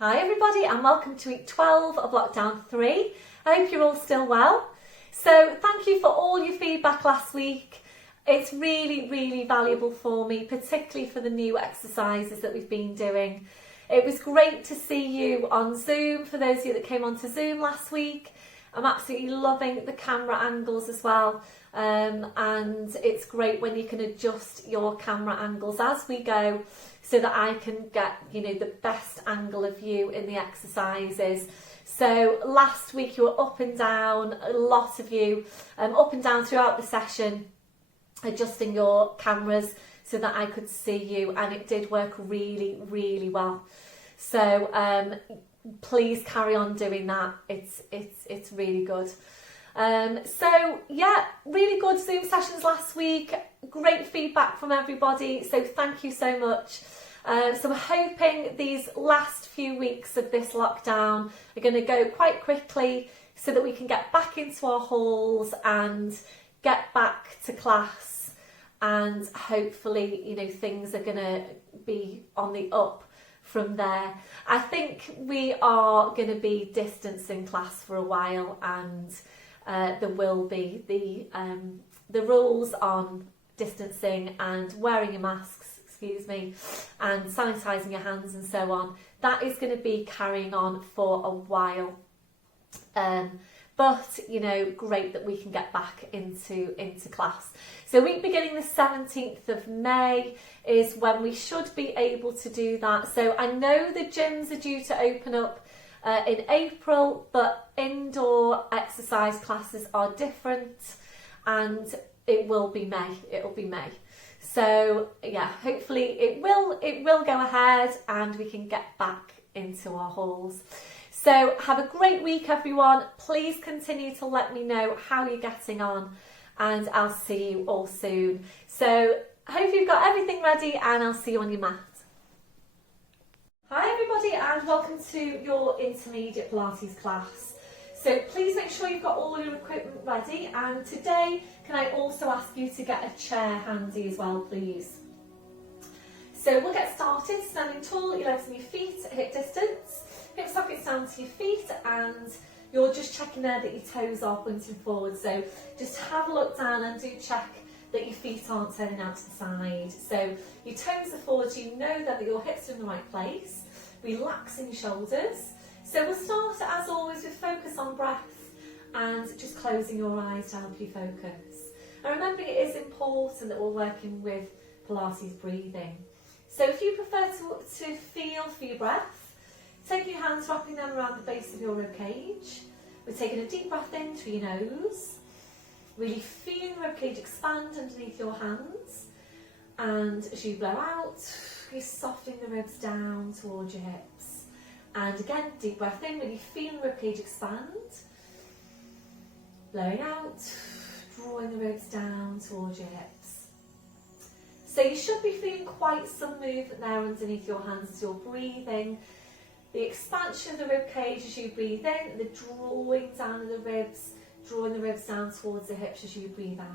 Hi everybody and welcome to week 12 of lockdown 3. I hope you're all still well. So thank you for all your feedback last week. It's really valuable for me, particularly for the new exercises that we've been doing. It was great to see you on Zoom, for those of you that came onto Zoom last week. I'm absolutely loving the camera angles as well. And it's great when you can adjust your camera angles as we go so that I can get, the best angle of you in the exercises. So last week you were up and down, a lot of you, up and down throughout the session, adjusting your cameras so that I could see you, and it did work really well. So please carry on doing that. It's really good. So yeah, really good Zoom sessions last week. Great feedback from everybody. So thank you so much. So we're hoping these last few weeks of this lockdown are going to go quite quickly so that we can get back into our halls and get back to class, and hopefully, things are going to be on the up from there. I think we are going to be distancing class for a while, and there will be the rules on distancing and wearing your masks, and sanitising your hands and so on. That is going to be carrying on for a while. But, great that we can get back into class. So week beginning the 17th of May is when we should be able to do that. So I know the gyms are due to open up in April, but indoor exercise classes are different, and it will be May. It'll be May. So yeah, hopefully it will go ahead and we can get back into our halls. So have a great week, everyone. Please continue to let me know how you're getting on, and I'll see you all soon. So I hope you've got everything ready, and I'll see you on your mat. Hi everybody and welcome to your intermediate Pilates class. So please make sure you've got all your equipment ready, and today can I also ask you to get a chair handy as well, please. So we'll get started standing tall, your legs and your feet at hip distance, hip sockets down to your feet, and you're just checking there that your toes are pointing forward. So just have a look down and do check that your feet aren't turning out to the side. So your toes are forward, you know that your hips are in the right place, relaxing your shoulders. So we'll start as always with focus on breath and just closing your eyes to help you focus. And remember, it is important that we're working with Pilates breathing. So if you prefer to feel for your breath, take your hands, wrapping them around the base of your ribcage. We're taking a deep breath in through your nose, really feeling the ribcage expand underneath your hands. And as you blow out, you're softening the ribs down towards your hips. And again, deep breath in, really feeling the ribcage expand. Blowing out, drawing the ribs down towards your hips. So you should be feeling quite some movement there underneath your hands as you're breathing. The expansion of the ribcage as you breathe in, the drawing down of the ribs, drawing the ribs down towards the hips as you breathe out.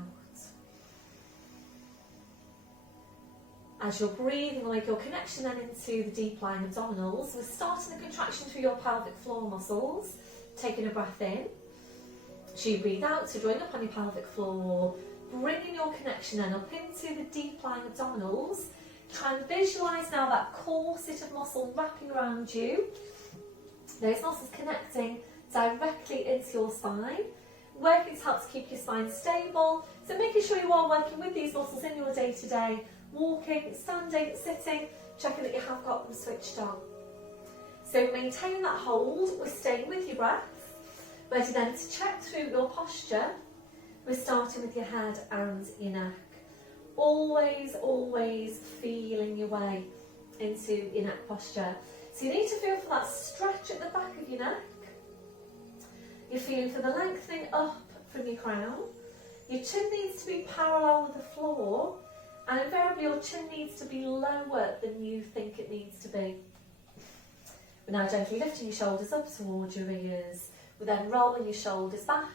As you're breathing, we'll make your connection then into the deep lying abdominals. We're starting the contraction through your pelvic floor muscles, taking a breath in. As you breathe out, so drawing up on your pelvic floor, bringing your connection then up into the deep lying abdominals. Try and visualise now that corset of muscle wrapping around you. Those muscles connecting directly into your spine, working to help to keep your spine stable. So making sure you are working with these muscles in your day-to-day, walking, standing, sitting, checking that you have got them switched on. So maintain that hold, we're staying with your breath. Ready then to check through your posture. We're starting with your head and your neck. Always feeling your way into your neck posture. So you need to feel for that stretch at the back of your neck. You're feeling for the lengthening up from your crown. Your chin needs to be parallel with the floor, and invariably your chin needs to be lower than you think it needs to be. We're now gently lifting your shoulders up towards your ears. We're then rolling your shoulders back.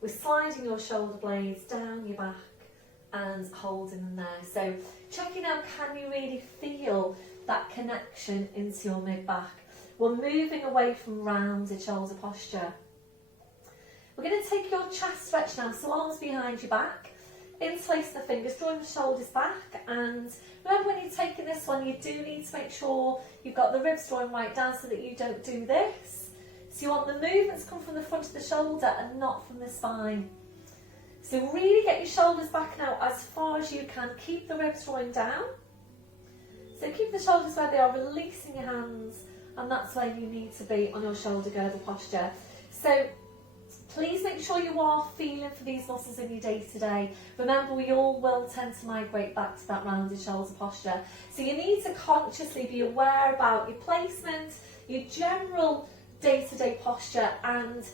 We're sliding your shoulder blades down your back and holding them there. So checking out, can you really feel that connection into your mid-back? we're moving away from rounded shoulder posture. We're going to take your chest stretch now, so arms behind your back, interlace the fingers, drawing the shoulders back, and remember when you're taking this one, you do need to make sure you've got the ribs drawing right down so that you don't do this. So you want the movements to come from the front of the shoulder and not from the spine. So really get your shoulders back now as far as you can. Keep the ribs drawing down. So keep the shoulders where they are, releasing your hands, and that's where you need to be on your shoulder girdle posture. So please make sure you are feeling for these muscles in your day to day. Remember, we all will tend to migrate back to that rounded shoulder posture. So you need to consciously be aware about your placement, your general day-to-day posture, and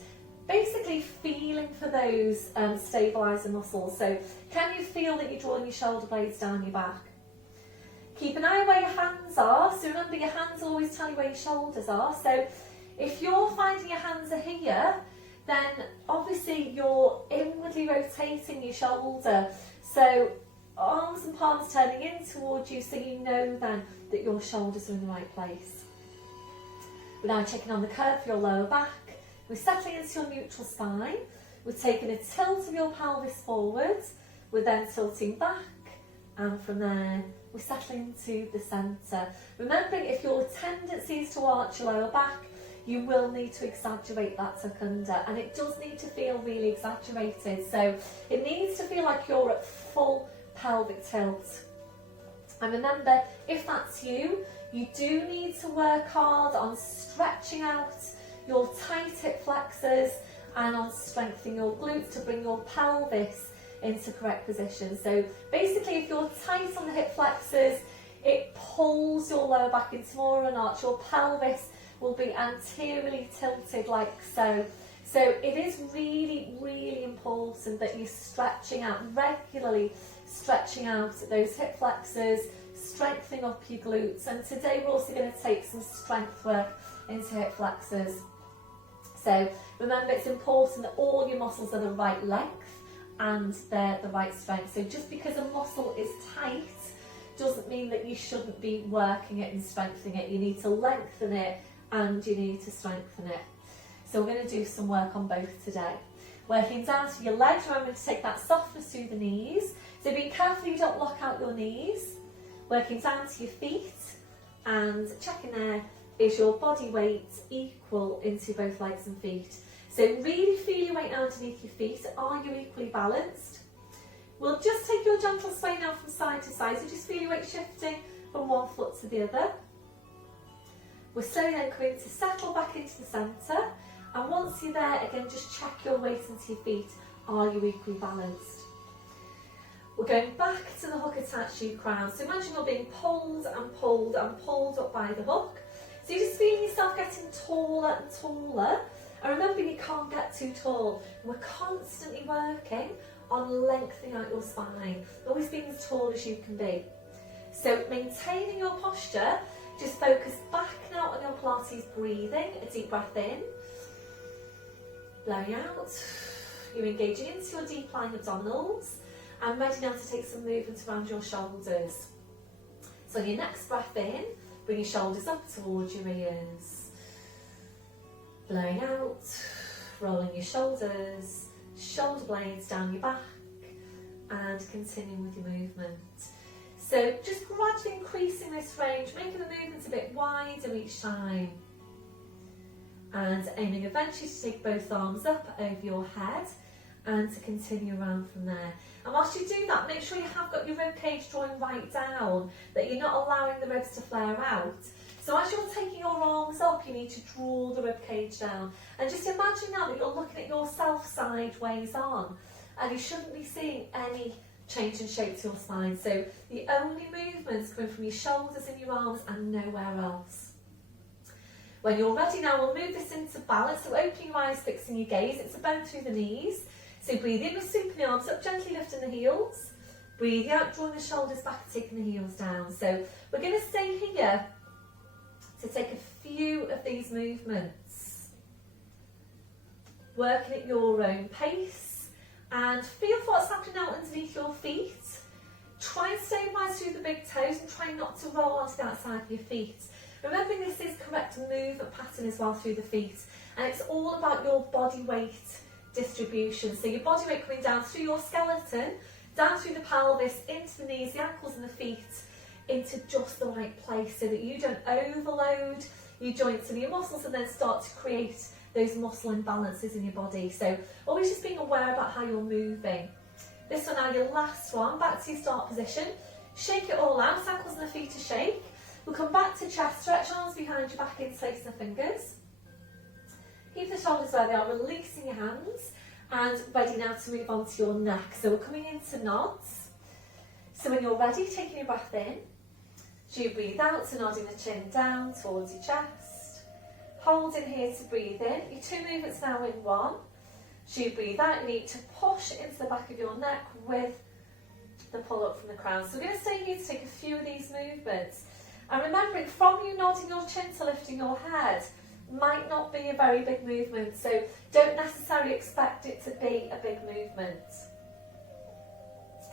basically feeling for those stabiliser muscles. So can you feel that you're drawing your shoulder blades down your back? Keep an eye where your hands are. So remember, your hands always tell you where your shoulders are. So if you're finding your hands are here, then obviously you're inwardly rotating your shoulder. So arms and palms turning in towards you, so you know then that your shoulders are in the right place. We're now checking on the curve of your lower back. We're settling into your neutral spine. We're taking a tilt of your pelvis forward. We're then tilting back, and from there we're settling to the centre. Remembering, if your tendency is to arch your lower back, you will need to exaggerate that tuck under, and it does need to feel really exaggerated. So it needs to feel like you're at full pelvic tilt. And remember, if that's you, you do need to work hard on stretching out your tight hip flexors and on strengthening your glutes to bring your pelvis into correct position. So basically, if you're tight on the hip flexors, it pulls your lower back into more of an arch. Your pelvis will be anteriorly tilted like so. So it is really, really important that you're stretching out, regularly stretching out those hip flexors, strengthening up your glutes. And today we're also going to take some strength work into hip flexors. So remember, it's important that all your muscles are the right length and they're the right strength. So just because a muscle is tight doesn't mean that you shouldn't be working it and strengthening it. You need to lengthen it and you need to strengthen it. So we're going to do some work on both today. Working down to your legs, remember to take that softness through the knees. So be careful you don't lock out your knees. Working down to your feet and checking there, is your body weight equal into both legs and feet? So really feel your weight underneath your feet. Are you equally balanced? We'll just take your gentle sway now from side to side. So just feel your weight shifting from one foot to the other. We're slowly then going to settle back into the centre. And once you're there, again, just check your weight into your feet. Are you equally balanced? We're going back to the hook attached to your crown. So imagine you're being pulled and pulled and pulled up by the hook. So you're just feeling yourself getting taller and taller. And remember, you can't get too tall. We're constantly working on lengthening out your spine, always being as tall as you can be. So maintaining your posture, just focus back now on your Pilates breathing. A deep breath in, blowing out. You're engaging into your deep lying abdominals and ready now to take some movement around your shoulders. So on your next breath in, bring your shoulders up towards your ears. Blowing out, rolling your shoulders, shoulder blades down your back, and continuing with your movement. So just gradually increasing this range, making the movements a bit wider each time. And aiming eventually to take both arms up over your head and to continue around from there. And whilst you do that, make sure you have got your rib cage drawing right down, that you're not allowing the ribs to flare out. So as you're taking your arms up, you need to draw the rib cage down. And just imagine now that you're looking at yourself sideways on, and you shouldn't be seeing any change in shape to your spine. So the only movements coming from your shoulders and your arms and nowhere else. When you're ready now, we'll move this into balance. So open your eyes, fixing your gaze. It's a bend through the knees. So breathe in with sweeping the arms up, gently lifting the heels. Breathe out, drawing the shoulders back, taking the heels down. So we're going to stay here to take a few of these movements. Working at your own pace. And feel for what's happening now underneath your feet. Try and stabilise through the big toes and try not to roll onto the outside of your feet. Remembering this is correct movement pattern as well through the feet, and it's all about your body weight distribution. So your body weight coming down through your skeleton, down through the pelvis, into the knees, the ankles and the feet, into just the right place, so that you don't overload your joints and your muscles and then start to create those muscle imbalances in your body. So always just being aware about how you're moving. This one now, your last one, back to your start position. Shake it all out, ankles and the feet to shake. We'll come back to chest stretch, arms behind your back, interlacing the fingers. Keep the shoulders where they are, releasing your hands, and ready now to move on to your neck. So we're coming into nods. So when you're ready, taking your breath in, so you breathe out, so nodding the chin down towards your chest. Hold in here to breathe in. Your two movements now in one. So you breathe out, you need to push into the back of your neck with the pull up from the crown. So we're going to stay here to take a few of these movements. And remembering, from you nodding your chin to lifting your head, might not be a very big movement, so don't necessarily expect it to be a big movement.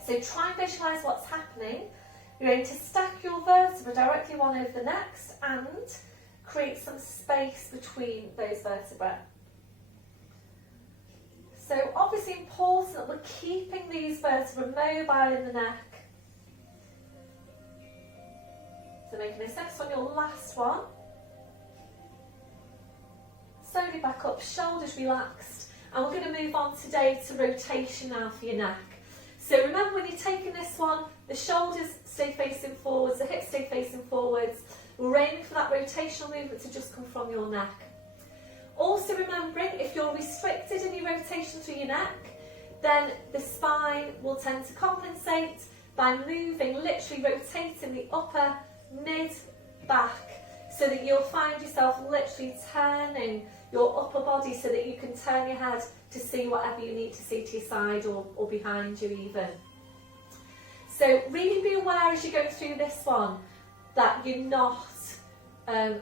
So try and visualise what's happening. You're going to stack your vertebrae directly one over the next and create some space between those vertebrae. So obviously important that we're keeping these vertebrae mobile in the neck. So making this next one your last one. Slowly back up, shoulders relaxed, and we're going to move on today to rotation now for your neck. So remember, when you're taking this one, the shoulders stay facing forwards, the hips stay facing forwards. We're aiming for that rotational movement to just come from your neck. Also remembering, if you're restricted in your rotation through your neck, then the spine will tend to compensate by moving, literally rotating the upper, mid, back, so that you'll find yourself literally turning your upper body so that you can turn your head to see whatever you need to see to your side or behind you even. So really be aware as you go through this one that you're not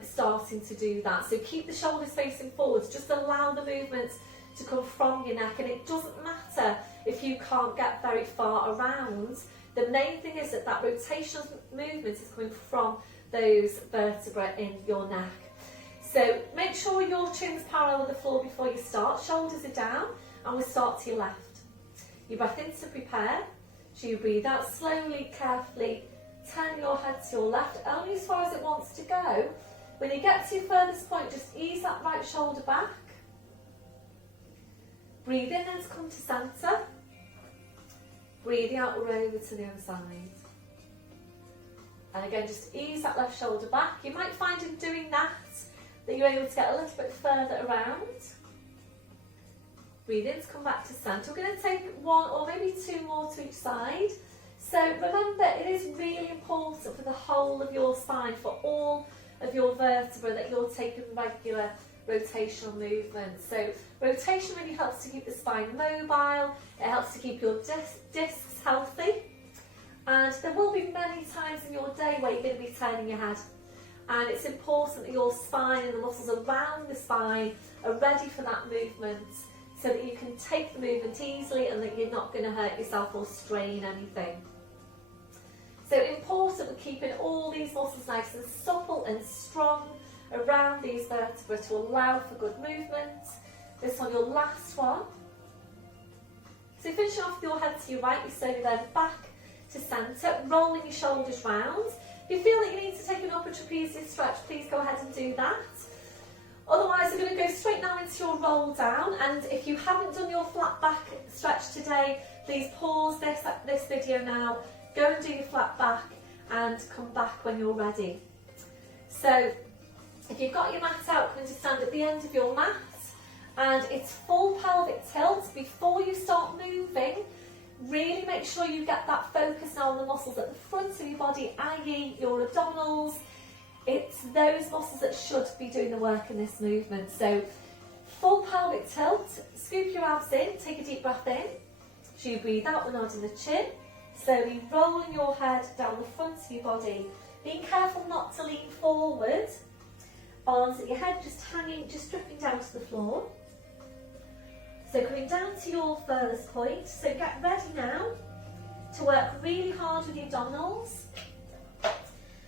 starting to do that. So keep the shoulders facing forwards, just allow the movements to come from your neck, and it doesn't matter if you can't get very far around. The main thing is that that rotational movement is coming from those vertebrae in your neck. So make sure your chin's parallel with the floor before you start, shoulders are down, and we'll start to your left. You breath in to prepare, so you breathe out slowly, carefully, turn your head to your left, only as far as it wants to go. When you get to your furthest point, just ease that right shoulder back. Breathe in and come to centre. Breathing out, we're over to the other side. And again, just ease that left shoulder back. You might find in doing that you're able to get a little bit further around. Breathe in to come back to centre. We're going to take one or maybe two more to each side. So remember, it is really important for the whole of your spine, for all of your vertebrae, that you're taking regular rotational movements. So rotation really helps to keep the spine mobile, it helps to keep your discs healthy, and there will be many times in your day where you're going to be turning your head, and it's important that your spine and the muscles around the spine are ready for that movement, so that you can take the movement easily and that you're not going to hurt yourself or strain anything. So important we're keeping all these muscles nice and supple and strong around these vertebrae to allow for good movement. This one, your last one. So finishing off with your head to your right, you slowly then back to centre, rolling your shoulders round. If you feel that you need to take an upper trapezius stretch, please go ahead and do that. Otherwise, we're going to go straight now into your roll down, and if you haven't done your flat back stretch today, please pause this video now, go and do your flat back and come back when you're ready. So if you've got your mat out, come to stand at the end of your mat, and it's full pelvic tilt. Before you start moving, really make sure you get that focus now on the muscles at the front of your body, i.e. your abdominals. It's those muscles that should be doing the work in this movement. So full pelvic tilt, scoop your abs in, take a deep breath in. So you breathe out, the nod in the chin, slowly rolling your head down the front of your body. Being careful not to lean forward, arms at your head just hanging, just dripping down to the floor. So coming down to your furthest point, so get ready now to work really hard with your abdominals.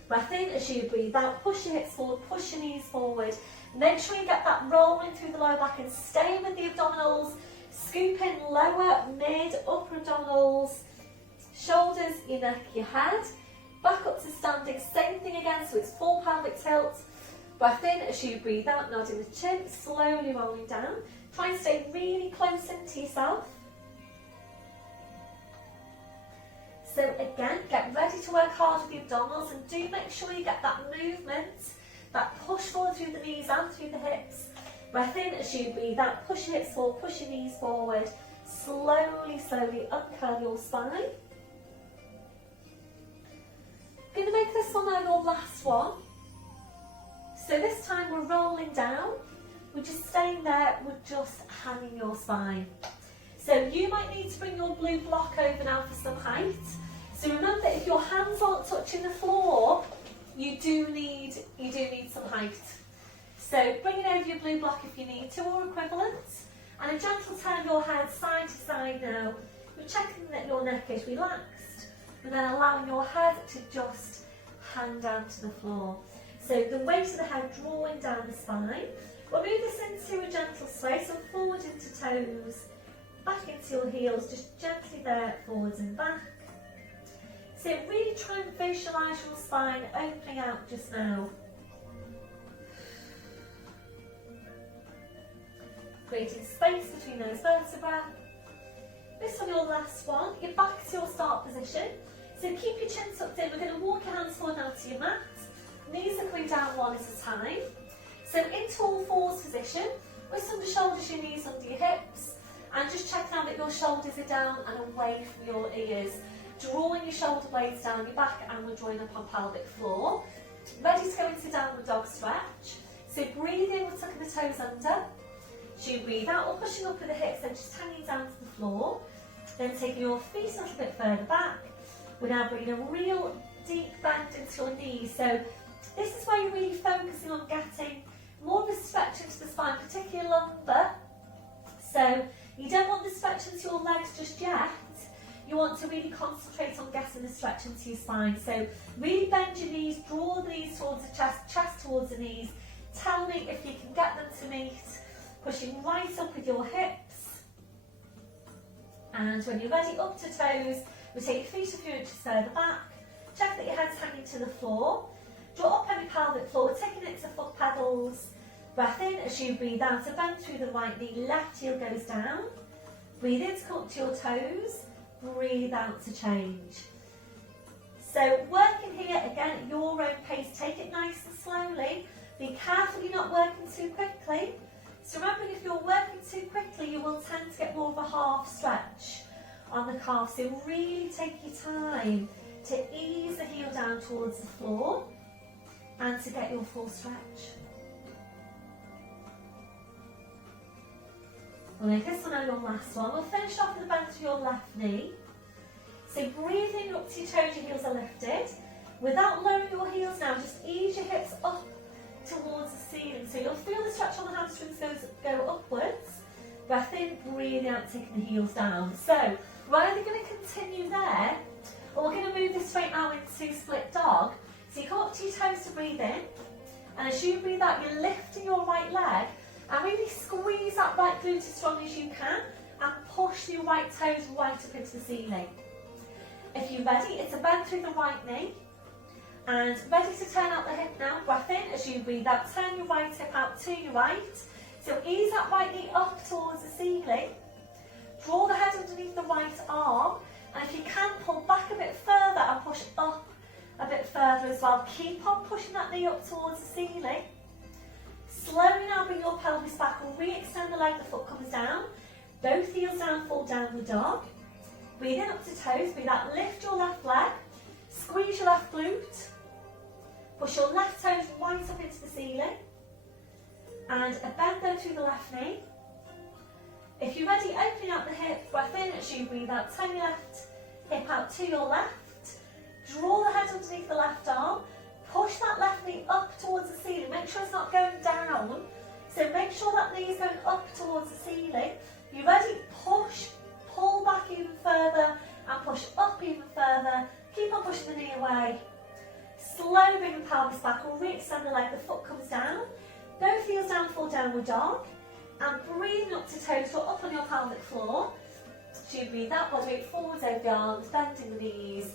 Breath in as you breathe out, push your hips forward, push your knees forward. Make sure you get that rolling through the lower back and stay with the abdominals. Scoop in lower, mid, upper abdominals, shoulders, your neck, your head. Back up to standing, same thing again, so it's full pelvic tilt. Breath in as you breathe out, nodding the chin, slowly rolling down. Try and stay really close into yourself. So again, get ready to work hard with the abdominals and do make sure you get that movement, that push forward through the knees and through the hips. Breath in as you breathe out, push your hips forward, push your knees forward. Slowly, slowly uncurl your spine. I'm going to make this one our last one. So this time we're rolling down. We're just staying there, we're just hanging your spine. So you might need to bring your blue block over now for some height. So remember, if your hands aren't touching the floor, you do need some height. So bring it over your blue block if you need to, or equivalent. And a gentle turn your head side to side now. We're checking that your neck is relaxed, and then allowing your head to just hang down to the floor. So the weight of the head drawing down the spine. We'll move this into a gentle sway, so forward into toes, back into your heels, just gently there, forwards and back. So really try and visualise your spine opening out just now. Creating space between those vertebrae. This one, your last one. You're back to your start position. So keep your chin tucked in. We're going to walk your hands forward now to your mat. Knees are coming down one at a time. So into all fours position, with under shoulders, your knees under your hips, and just check now that your shoulders are down and away from your ears. Drawing your shoulder blades down your back, and we're drawing up on pelvic floor. Ready to go into downward dog stretch. So breathe in, we're tucking the toes under. So you breathe out, we're pushing up with the hips, then just hanging down to the floor. Then taking your feet a little bit further back. We're now bringing a real deep bend into your knees. So this is where you're really focusing on getting more of a stretch into the spine, particularly lumbar. So you don't want the stretch into your legs just yet. You want to really concentrate on getting the stretch into your spine. So really bend your knees, draw the knees towards the chest, chest towards the knees. Tell me if you can get them to meet. Pushing right up with your hips. And when you're ready, up to toes, we take your feet a few inches further back. Check that your head's hanging to the floor. Draw up any pelvic floor, taking it to foot pedals. Breath in as you breathe out, a bend through the right knee, left heel goes down. Breathe in to come up to your toes. Breathe out to change. So working here, again, at your own pace, take it nice and slowly. Be careful you're not working too quickly. So remember, if you're working too quickly, you will tend to get more of a half stretch on the calf. So really take your time to ease the heel down towards the floor and to get your full stretch. We'll make this one our last one. We'll finish off with the bend to your left knee. So breathing up to your toes, your heels are lifted. Without lowering your heels now, just ease your hips up towards the ceiling. So you'll feel the stretch on the hamstrings go upwards. Breath in, breathe out, taking the heels down. So we're either going to continue there, or we're going to move this straight out into split dog. So you come up to your toes to breathe in, and as you breathe out, you're lifting your right leg, and really squeeze that right glute as strong as you can, and push your right toes right up into the ceiling. If you're ready, it's a bend through the right knee, and ready to turn out the hip now. Breath in as you breathe out, turn your right hip out to your right. So ease that right knee up towards the ceiling. Draw the head underneath the right arm, and if you can, pull back a bit further and push up a bit further as well. Keep on pushing that knee up towards the ceiling. Slowly now bring your pelvis back and re-extend the leg, the foot comes down. Both heels down, fall downward dog. Breathe in up to toes, breathe out, lift your left leg, squeeze your left glute, push your left toes right up into the ceiling, and a bend there through the left knee. If you're ready, opening out the hip, breath in as you breathe out, turn your left hip out to your left, draw the head underneath the left arm, push that left knee up towards the ceiling, make sure it's not going down, so make sure that knee is going up towards the ceiling. You ready? Push, pull back even further, and push up even further. Keep on pushing the knee away. Slowly bring the pelvis back, or re-extend the leg, the foot comes down. Both heels down for downward dog. And breathing up to toes, draw up on your pelvic floor. So you breathe out, body weight forwards over the arms, bending the knees.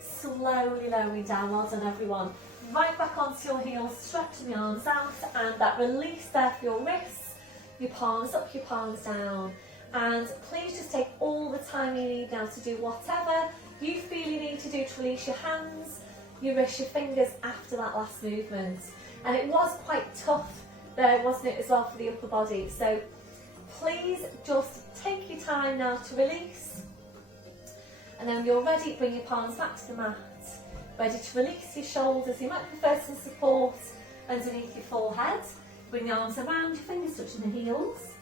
Slowly lowering down, well done everyone. Right back onto your heels, stretching the arms out, and that release there for your wrists. Your palms up, your palms down. And please just take all the time you need now to do whatever you feel you need to do to release your hands, your wrists, your fingers after that last movement. And it was quite tough there, wasn't it, as well for the upper body. So please just take your time now to release. And then when you're ready, bring your palms back to the mat. Ready to release your shoulders. You might prefer some support underneath your forehead. Bring the arms around, your fingers touching the heels.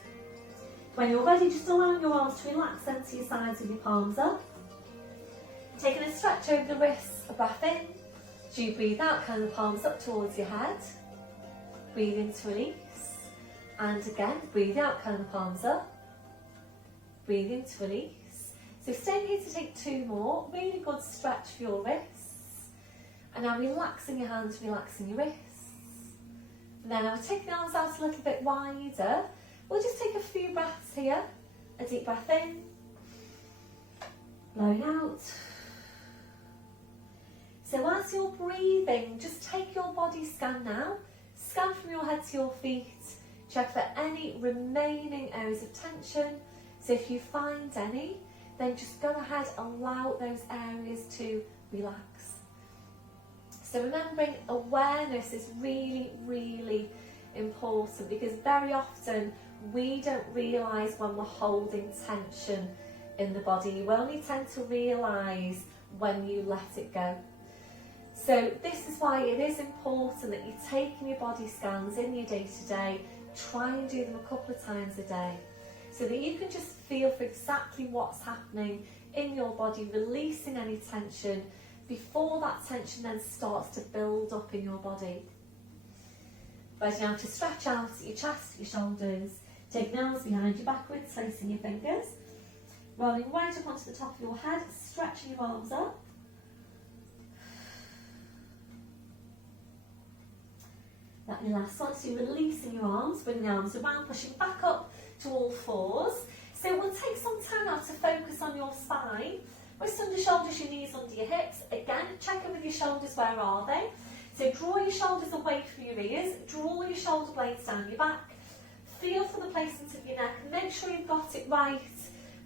When you're ready, just allow your arms to relax then to your sides with your palms up. Taking a stretch over the wrists, a breath in. As you breathe out, kind of the palms up towards your head. Breathe in to release. And again, breathe out, kind of the palms up. Breathe in to release. So stay here to take 2 more. Really good stretch for your wrists. And now relaxing your hands, relaxing your wrists. And then I'll take the arms out a little bit wider. We'll just take a few breaths here. A deep breath in. Blowing out. So as you're breathing, just take your body scan now. Scan from your head to your feet. Check for any remaining areas of tension. So if you find any, then just go ahead and allow those areas to relax. So remembering awareness is really, really important, because very often we don't realise when we're holding tension in the body. You only tend to realise when you let it go. So this is why it is important that you're taking your body scans in your day-to-day. Try and do them a couple of times a day, so that you can just feel for exactly what's happening in your body, releasing any tension before that tension then starts to build up in your body. Ready now to stretch out your chest, your shoulders. Take the arms behind you backwards, placing your fingers. Rolling right up onto the top of your head, stretching your arms up. That your last one, so you're releasing your arms, bring the arms around, pushing back up to all fours. So we'll take some time now to focus on your spine. Wrists under shoulders, your knees under your hips. Again, check in with your shoulders, where are they? So draw your shoulders away from your ears, draw your shoulder blades down your back. Feel for the placement of your neck, make sure you've got it right.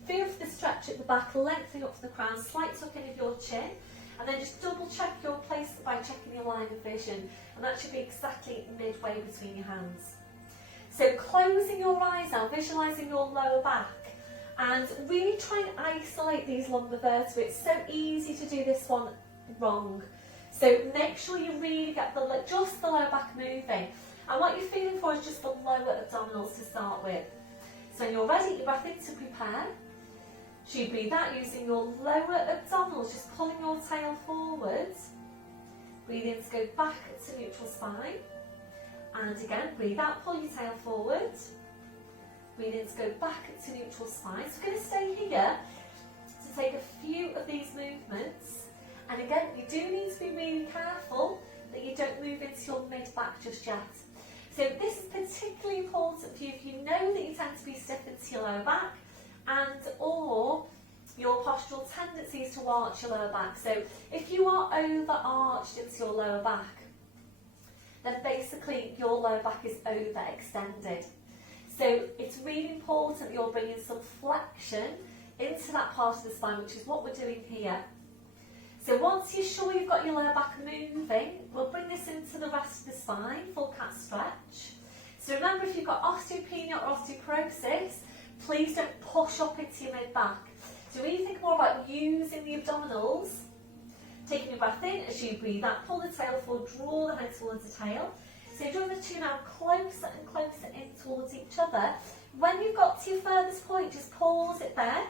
Feel for the stretch at the back, lengthening up from the crown, slight tuck in of your chin. And then just double check your placement by checking your line of vision. And that should be exactly midway between your hands. So closing your eyes now, visualising your lower back. And really try and isolate these lumbar vertebrae. It's so easy to do this one wrong. So make sure you really get just the lower back moving. And what you're feeling for is just the lower abdominals to start with. So when you're ready, you breath in to prepare. So you breathe out using your lower abdominals, just pulling your tail forwards. Breathe in to go back to neutral spine. And again, breathe out, pull your tail forwards. Breathe in to go back to neutral spine. So we're going to stay here to take a few of these movements. And again, you do need to be really careful that you don't move into your mid-back just yet. So this is particularly important for you if you know that you tend to be stiff into your lower back, and or your postural tendencies to arch your lower back. So if you are over-arched into your lower back, then basically your lower back is overextended. So it's really important that you're bringing some flexion into that part of the spine, which is what we're doing here. So once you're sure you've got your lower back moving, we'll bring this into the rest of the spine, full cat stretch. So remember, if you've got osteopenia or osteoporosis, please don't push up into your mid-back. So really think more about using the abdominals, taking a breath in as you breathe out, pull the tail forward, draw the head towards the tail. So draw the two now closer and closer in towards each other. When you've got to your furthest point, just pause it there.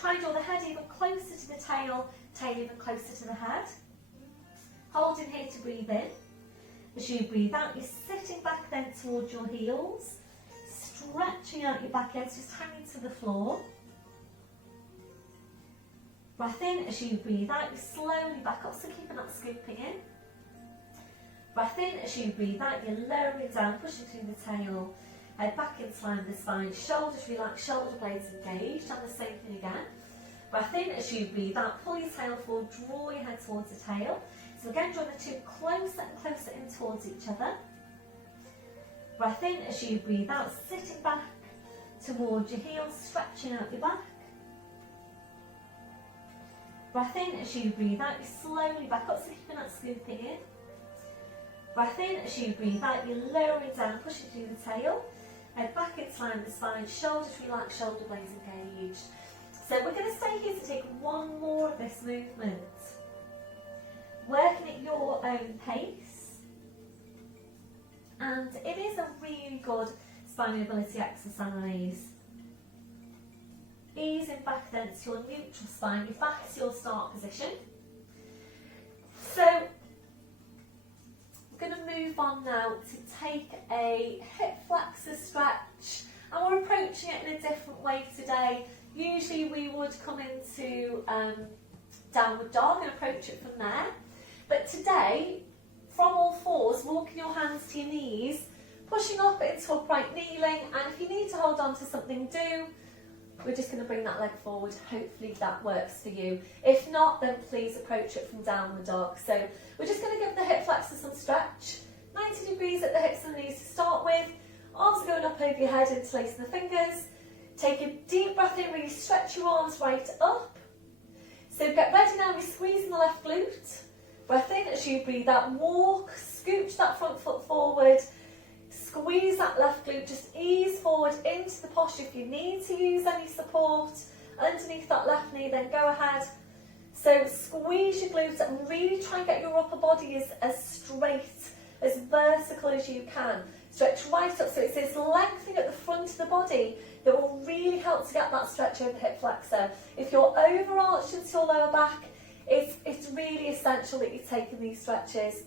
Try and draw the head even closer to the tail, tail even closer to the head. Hold in here to breathe in. As you breathe out, you're sitting back then towards your heels, stretching out your back legs, just hanging to the floor. Breath in as you breathe out, you slowly back up, so keeping that scooping in. Breath in as you breathe out, you're lowering down, pushing through the tail. Head back into line with the spine, shoulders relaxed, shoulder blades engaged, and the same thing again. Breath in as you breathe out, pull your tail forward, draw your head towards the tail. So again, draw the two closer and closer in towards each other. Breath in as you breathe out, sitting back towards your heels, stretching out your back. Breath in as you breathe out, you slowly back up, so keeping that scooping in. Breath in as you breathe out, you're lowering down, pushing through the tail. Head back into line with the spine, shoulders relaxed, shoulder blades engaged. So we're going to stay here to take one more of this movement. Working at your own pace. And it is a really good spine mobility exercise. Easing back then to your neutral spine, you're back to your start position. So we're going to move on now to take a hip flexor stretch, and we're approaching it in a different way today. Usually we would come into downward dog and approach it from there, but today from all fours, walking your hands to your knees, pushing up into upright kneeling, and if you need to hold on to something, do. We're just going to bring that leg forward. Hopefully that works for you. If not, then please approach it from downward dog. So we're just going to give the hip flexor some stretch. 90 degrees at the hips and knees to start with. Arms are going up over your head, interlacing the fingers. Take a deep breath in, really stretch your arms right up. So get ready now, we're squeezing the left glute. Breath in as you breathe out, walk, scooch that front foot forward. Squeeze that left glute, just ease forward into the posture. If you need to use any support underneath that left knee, then go ahead. So squeeze your glutes and really try and get your upper body as straight, as vertical as you can. Stretch right up, so it's this lengthening at the front of the body that will really help to get that stretch over the hip flexor. If you're overarched into your lower back, it's really essential that you're taking these stretches.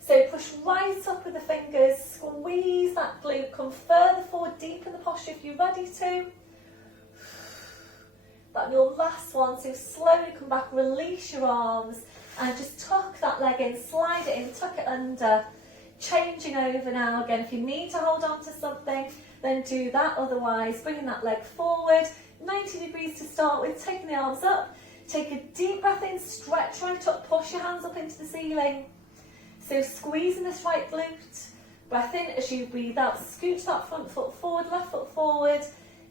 So push right up with the fingers, squeeze that glute, come further forward, deepen the posture if you're ready to. That's your last one, so slowly come back, release your arms, and just tuck that leg in, slide it in, tuck it under. Changing over now again, if you need to hold on to something, then do that, otherwise bringing that leg forward, 90 degrees to start with, taking the arms up, take a deep breath in, stretch right up, push your hands up into the ceiling. So squeezing this right glute, breath in as you breathe out, scooch that front foot forward, left foot forward,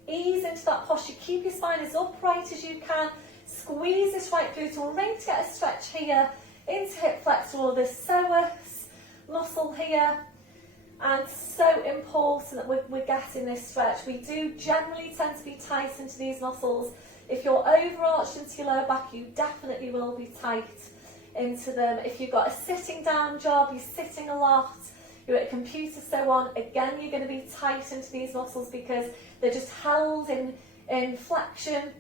ease into that posture, keep your spine as upright as you can, squeeze this right glute, and we're ready to get a stretch here into hip flexor or this psoas muscle here, and so important that we're getting this stretch. We do generally tend to be tight into these muscles. If you're overarched into your lower back, you definitely will be tight into them. If you've got a sitting down job, you're sitting a lot, you're at a computer, so on, again you're going to be tight into these muscles because they're just held in flexion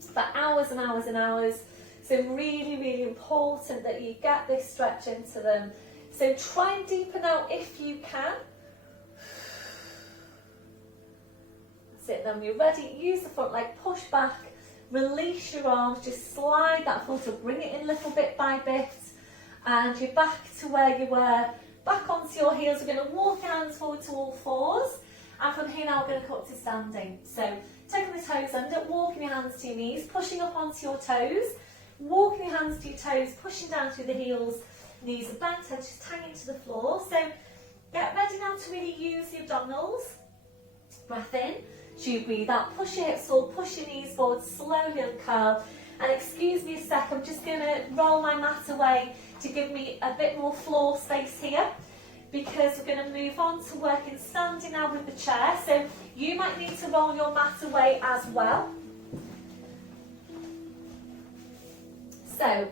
for hours and hours and hours. So really, really important that you get this stretch into them. So try and deepen out if you can. That's it, then you're ready, use the front leg, push back, release your arms, just slide that foot up, bring it in little bit by bit, and you're back to where you were, back onto your heels. We're going to walk your hands forward to all fours, and from here now we're going to come up to standing. So taking the toes under, walking your hands to your knees, pushing up onto your toes, walking your hands to your toes, pushing down through the heels, knees are bent, head just hanging to the floor. So get ready now to really use the abdominals. Breath in, as you breathe out, push your hips forward, push your knees forward, slowly uncurl. And excuse me a sec, I'm just going to roll my mat away to give me a bit more floor space here, because we're going to move on to working standing now with the chair. So you might need to roll your mat away as well. So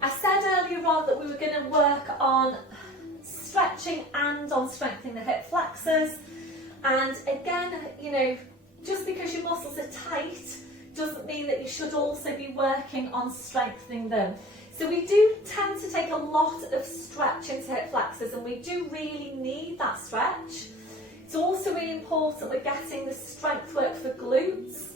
I said earlier on that we were going to work on stretching and on strengthening the hip flexors. And again, you know, just because your muscles are tight doesn't mean that you should also be working on strengthening them. So we do tend to take a lot of stretch into hip flexors, and we do really need that stretch. It's also really important we're getting the strength work for glutes.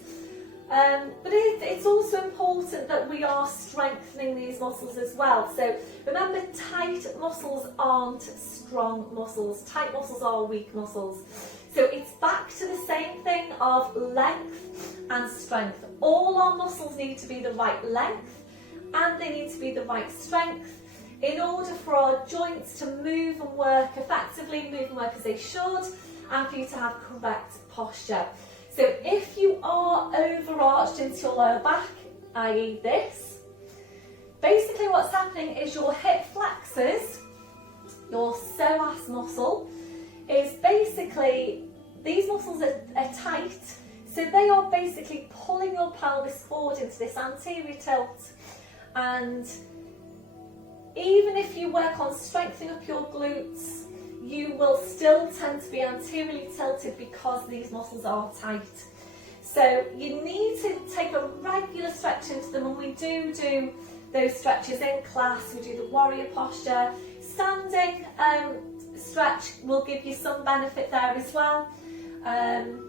But it's also important that we are strengthening these muscles as well. So remember, tight muscles aren't strong muscles. Tight muscles are weak muscles. So it's back to the same thing of length and strength. All our muscles need to be the right length and they need to be the right strength in order for our joints to move and work effectively, move and work as they should, and for you to have correct posture. So if you are overarched into your lower back, i.e. this, basically what's happening is your hip flexors, your psoas muscle, is basically, these muscles are tight, so they are basically pulling your pelvis forward into this anterior tilt. And even if you work on strengthening up your glutes, you will still tend to be anteriorly tilted because these muscles are tight. So you need to take a regular stretch into them, and we do those stretches in class. We do the warrior posture. Standing stretch will give you some benefit there as well. And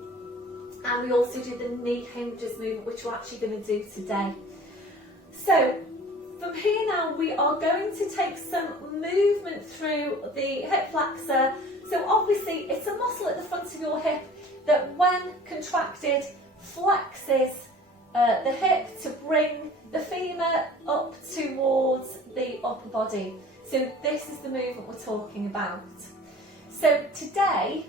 we also do the knee hinges movement, which we're actually going to do today. So from here now, we are going to take some movement through the hip flexor. So obviously it's a muscle at the front of your hip that when contracted flexes the hip to bring the femur up towards the upper body. So this is the movement we're talking about. So today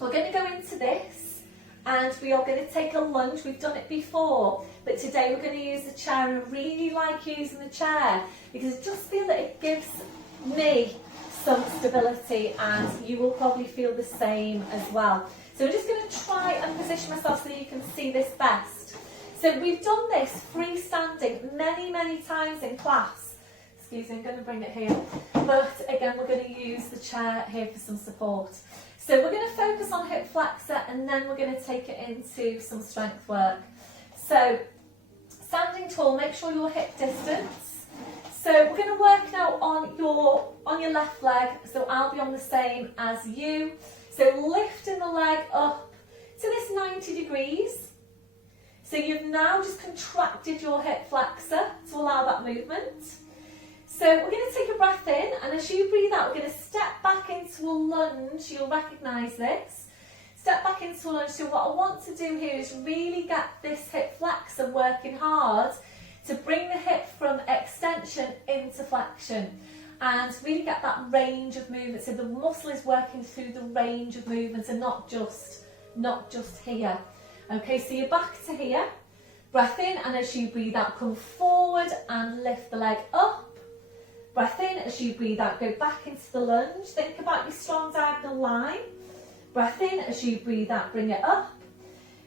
we're going to go into this and we are going to take a lunge. We've done it before, but today we're going to use the chair, and I really like using the chair because I just feel that it gives me some stability, and you will probably feel the same as well. So I'm just going to try and position myself so that you can see this best. So we've done this freestanding many times in class. Excuse me, I'm going to bring it here. But again, we're going to use the chair here for some support. So we're going to focus on hip flexor, and then we're going to take it into some strength work. So standing tall, make sure your hip distance. So we're going to work now on your left leg. So I'll be on the same as you. So lifting the leg up to this 90 degrees. So you've now just contracted your hip flexor to allow that movement. So we're going to take a breath in, and as you breathe out, we're going to step back into a lunge. You'll recognise this. Step back into a lunge. So what I want to do here is really get this hip flexor working hard to bring the hip from extension into flexion and really get that range of movement. So the muscle is working through the range of movements and not just here. Okay, so you're back to here. Breath in, and as you breathe out, come forward and lift the leg up. Breath in, as you breathe out, go back into the lunge. Think about your strong diagonal line. Breath in, as you breathe out, bring it up.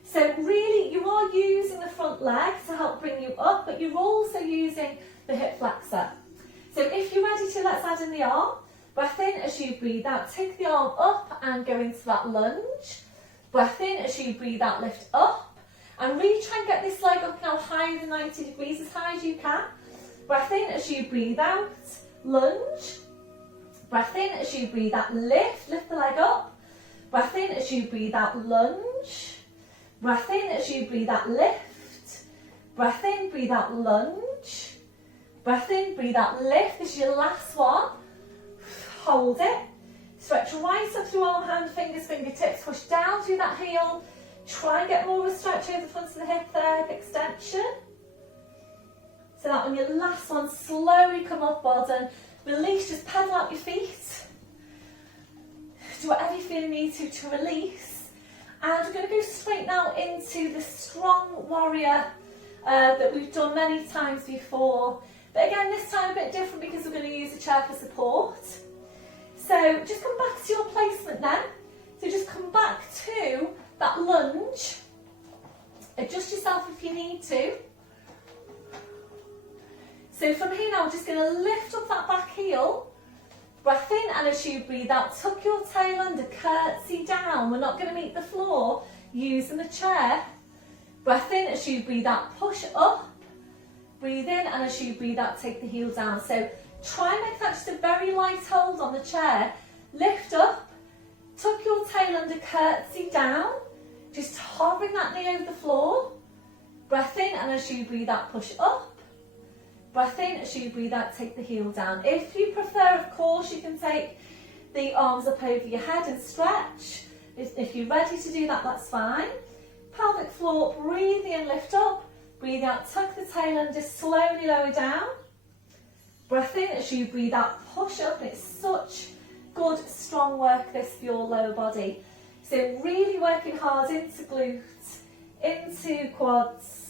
So really, you are using the front leg to help bring you up, but you're also using the hip flexor. So if you're ready to, let's add in the arm. Breath in, as you breathe out, take the arm up and go into that lunge. Breath in, as you breathe out, lift up. And really try and get this leg up now higher than 90 degrees, as high as you can. Breath in, as you breathe out, lunge. Breath in, as you breathe out, lift the leg up. Breath in, as you breathe out, lunge. Breath in, as you breathe out, lift. Breath in, breathe out, lunge. Breath in, breathe out, lift. This is your last one. Hold it. Stretch right up through arm, hand, fingers, fingertips. Push down through that heel. Try and get more of a stretch over the front of the hip there, extension. So that on your last one, slowly come up, well done. Release, just pedal out your feet. Do whatever you feel you need to release. And we're going to go straight now into the strong warrior that we've done many times before. But again, this time a bit different because we're going to use the chair for support. So just come back to your placement then. So just come back to that lunge. Adjust yourself if you need to. So from here now, I'm just going to lift up that back heel. Breath in, and as you breathe out, tuck your tail under, curtsy down. We're not going to meet the floor, using the chair. Breath in, as you breathe out, push up. Breathe in, and as you breathe out, take the heel down. So try and make that just a very light hold on the chair. Lift up, tuck your tail under, curtsy down. Just hovering that knee over the floor. Breath in, and as you breathe out, push up. Breath in, as you breathe out, take the heel down. If you prefer, of course, you can take the arms up over your head and stretch. If you're ready to do that, that's fine. Pelvic floor, breathe in, lift up. Breathe out, tuck the tail and just slowly lower down. Breath in, as you breathe out, push up. It's such good, strong work, this, for your lower body. So really working hard into glutes, into quads.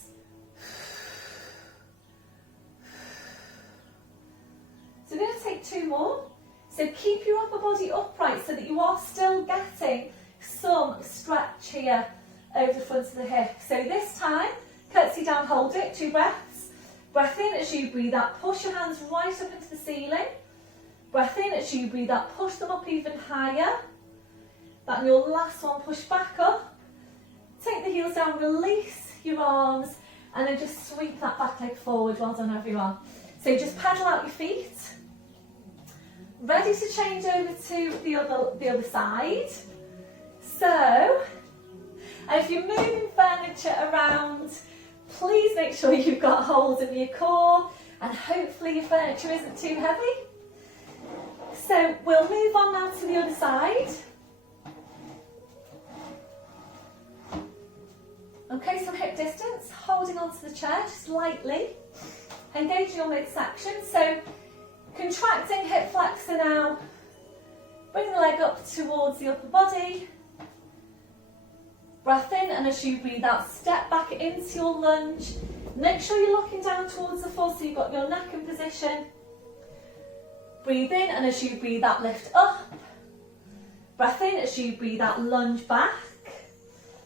So we're going to take 2 more. So keep your upper body upright so that you are still getting some stretch here over the front of the hip. So this time, curtsy down, hold it, 2 breaths. Breath in, as you breathe out, push your hands right up into the ceiling. Breath in, as you breathe out, push them up even higher. Then your last one, push back up. Take the heels down, release your arms, and then just sweep that back leg forward. Well done, everyone. So just pedal out your feet. Ready to change over to the other side. So, and if you're moving furniture around, please make sure you've got hold of your core, and hopefully your furniture isn't too heavy. So we'll move on now to the other side. Okay, so hip distance, holding onto the chair just lightly. Engage your midsection. So contracting hip flexor now. Bring the leg up towards the upper body. Breath in, and as you breathe out, step back into your lunge. Make sure you're looking down towards the floor so you've got your neck in position. Breathe in, and as you breathe out, lift up. Breath in, as you breathe out, lunge back.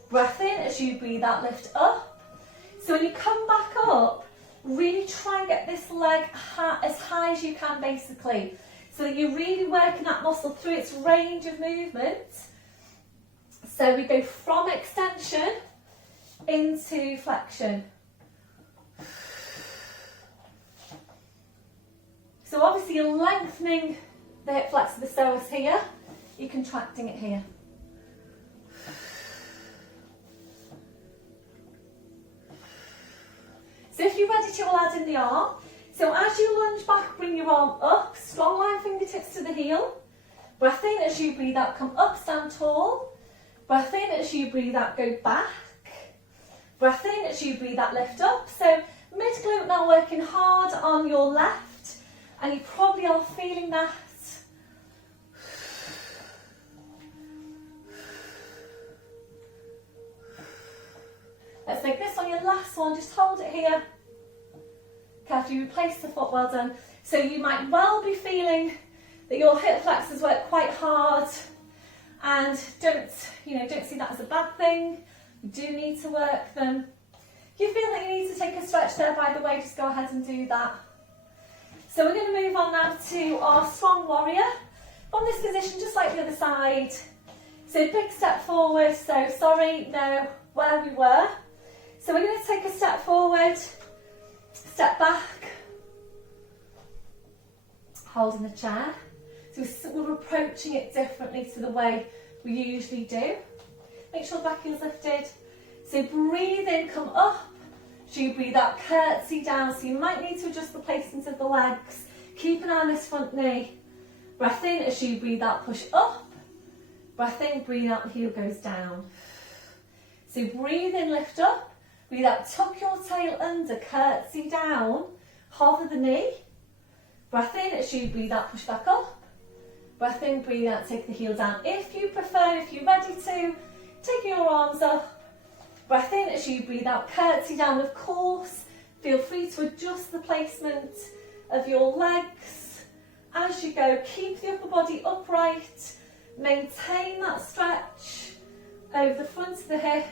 Breath in, as you breathe out, lift up. So when you come back up, really try and get this leg as high as you can, basically, so that you're really working that muscle through its range of movement. So we go from extension into flexion. So obviously you're lengthening the hip flexor, the psoas here, you're contracting it here. So if you're ready to, we'll add in the arm. So as you lunge back, bring your arm up, strong line fingertips to the heel. Breath in, as you breathe out, come up, stand tall. Breath in, as you breathe out, go back. Breath in, as you breathe out, lift up. So mid glute now working hard on your left, and you probably are feeling that. Let's make this one your last one, just hold it here. Okay, after you replace the foot, well done. So you might well be feeling that your hip flexors work quite hard, and don't see that as a bad thing. You do need to work them. If you feel that you need to take a stretch there, by the way, just go ahead and do that. So we're going to move on now to our strong warrior. From this position, just like the other side. So big step forward, so sorry, no, where we were. So we're going to take a step forward, step back, holding the chair. So we're approaching it differently to the way we usually do. Make sure the back heel's lifted. So breathe in, come up. So you breathe out, curtsy down. So you might need to adjust the placement of the legs. Keep an eye on this front knee. Breath in, as you breathe out, push up. Breath in, breathe out, the heel goes down. So breathe in, lift up. Breathe out, tuck your tail under, curtsy down, hover the knee. Breath in, as you breathe out, push back up. Breath in, breathe out, take the heel down. If you prefer, if you're ready to, take your arms up. Breath in, as you breathe out, curtsy down. Of course, feel free to adjust the placement of your legs as you go. Keep the upper body upright. Maintain that stretch over the front of the hip.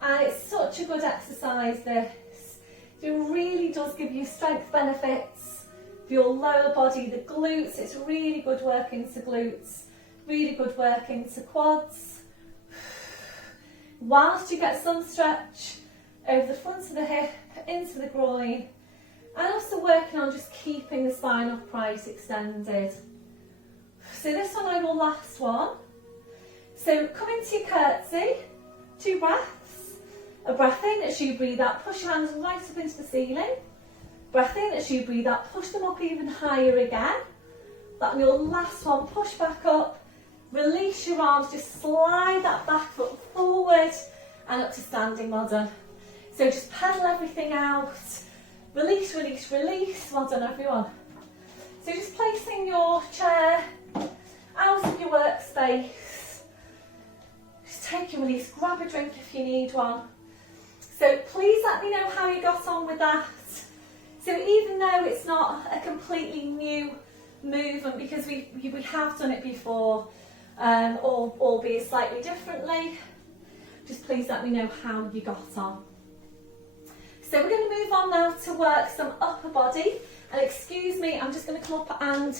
And it's such a good exercise, this. It really does give you strength benefits for your lower body, the glutes. It's really good work into glutes, really good work into quads. Whilst you get some stretch over the front of the hip, into the groin, and also working on just keeping the spine upright, extended. So this one is your last one. So come into your curtsy, 2 breaths. A breath in. As you breathe out, push your hands right up into the ceiling. Breath in. As you breathe out, push them up even higher again. That on your last one, push back up. Release your arms, just slide that back foot forward and up to standing. Well done. So just pedal everything out. Release, release, release. Well done, everyone. So just placing your chair out of your workspace. Just take your release, grab a drink if you need one. So please let me know how you got on with that. So even though it's not a completely new movement, because we have done it before, albeit slightly differently, just please let me know how you got on. So we're going to move on now to work some upper body. And excuse me, I'm just going to come up and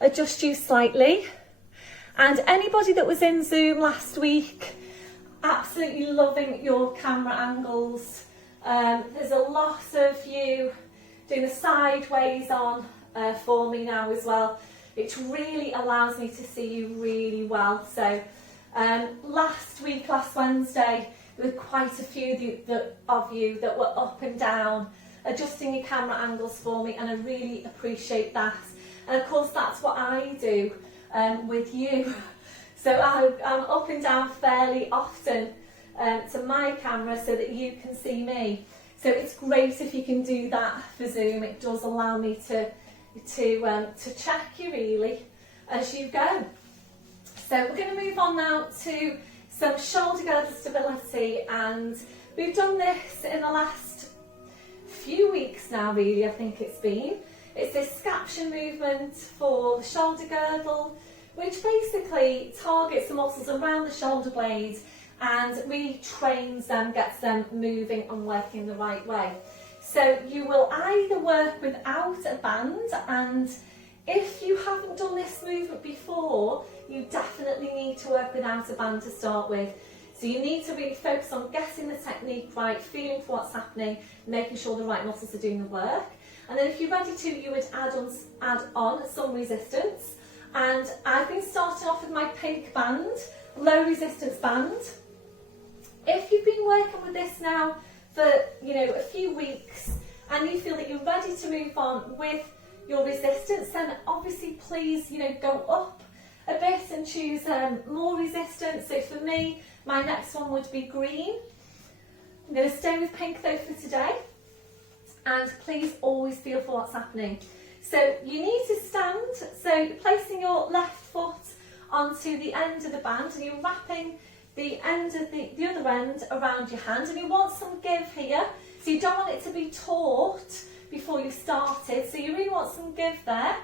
adjust you slightly. And anybody that was in Zoom last week, absolutely loving your camera angles. There's a lot of you doing the sideways on for me now as well, which really allows me to see you really well. So last Wednesday, there were quite a few of you that were up and down, adjusting your camera angles for me, and I really appreciate that. And of course, that's what I do with you. So I'm up and down fairly often to my camera so that you can see me. So it's great if you can do that for Zoom. It does allow me to check you really as you go. So we're going to move on now to some shoulder girdle stability, and we've done this in the last few weeks now really, I think it's been. It's this scaption movement for the shoulder girdle, which basically targets the muscles around the shoulder blades and really trains them, gets them moving and working the right way. So you will either work without a band, and if you haven't done this movement before, you definitely need to work without a band to start with. So you need to really focus on getting the technique right, feeling for what's happening, making sure the right muscles are doing the work. And then if you're ready to, you would add on some resistance. And I've been starting off with my pink band, low resistance band. If you've been working with this now for a few weeks and you feel that you're ready to move on with your resistance, then obviously please go up a bit and choose more resistance. So for me, my next one would be green. I'm going to stay with pink though for today, and please always feel for what's happening. So you need to stand, so you're placing your left foot onto the end of the band and you're wrapping the end of the other end around your hand, and you want some give here, so you don't want it to be taut before you started, so you really want some give there.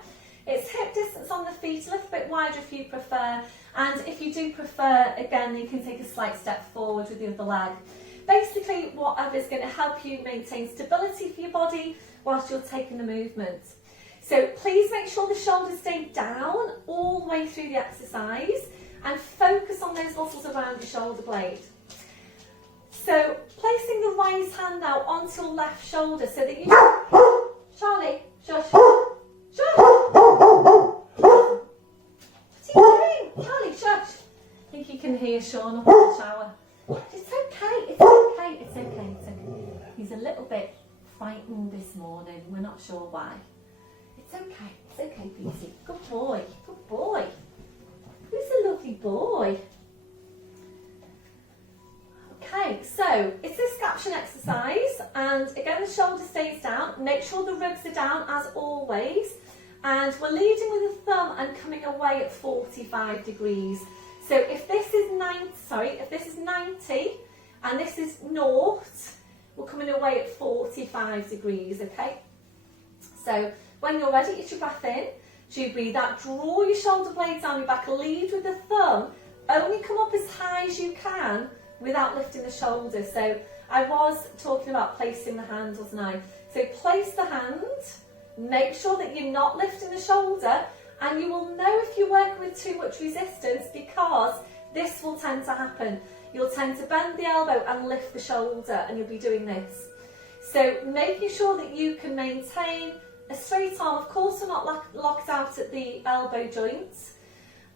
It's hip distance on the feet, a little bit wider if you prefer, and if you do prefer, again, you can take a slight step forward with the other leg. Basically, whatever is going to help you maintain stability for your body whilst you're taking the movement. So please make sure the shoulders stay down all the way through the exercise and focus on those muscles around your shoulder blade. So placing the right hand now onto your left shoulder so that you... Charlie, shush. Shush! What are you doing? Charlie, shush. I think you can hear Sean up in the shower. It's okay, it's okay, it's okay, it's okay. He's a little bit frightened this morning, we're not sure why. It's okay, Peter. Good boy, good boy. Who's a lovely boy? Okay, so it's this scaption exercise, and again the shoulder stays down. Make sure the ribs are down as always, and we're leading with the thumb and coming away at 45 degrees. So if this is 90 and this is 0, we're coming away at 45 degrees, okay? So when you're ready, get your breath in, so you breathe out, draw your shoulder blades down your back, lead with the thumb, only come up as high as you can without lifting the shoulders. So I was talking about placing the hand, wasn't I? So place the hand, make sure that you're not lifting the shoulder, and you will know if you're working with too much resistance, because this will tend to happen. You'll tend to bend the elbow and lift the shoulder, and you'll be doing this. So making sure that you can maintain a straight arm. Of course, we're not locked out at the elbow joints,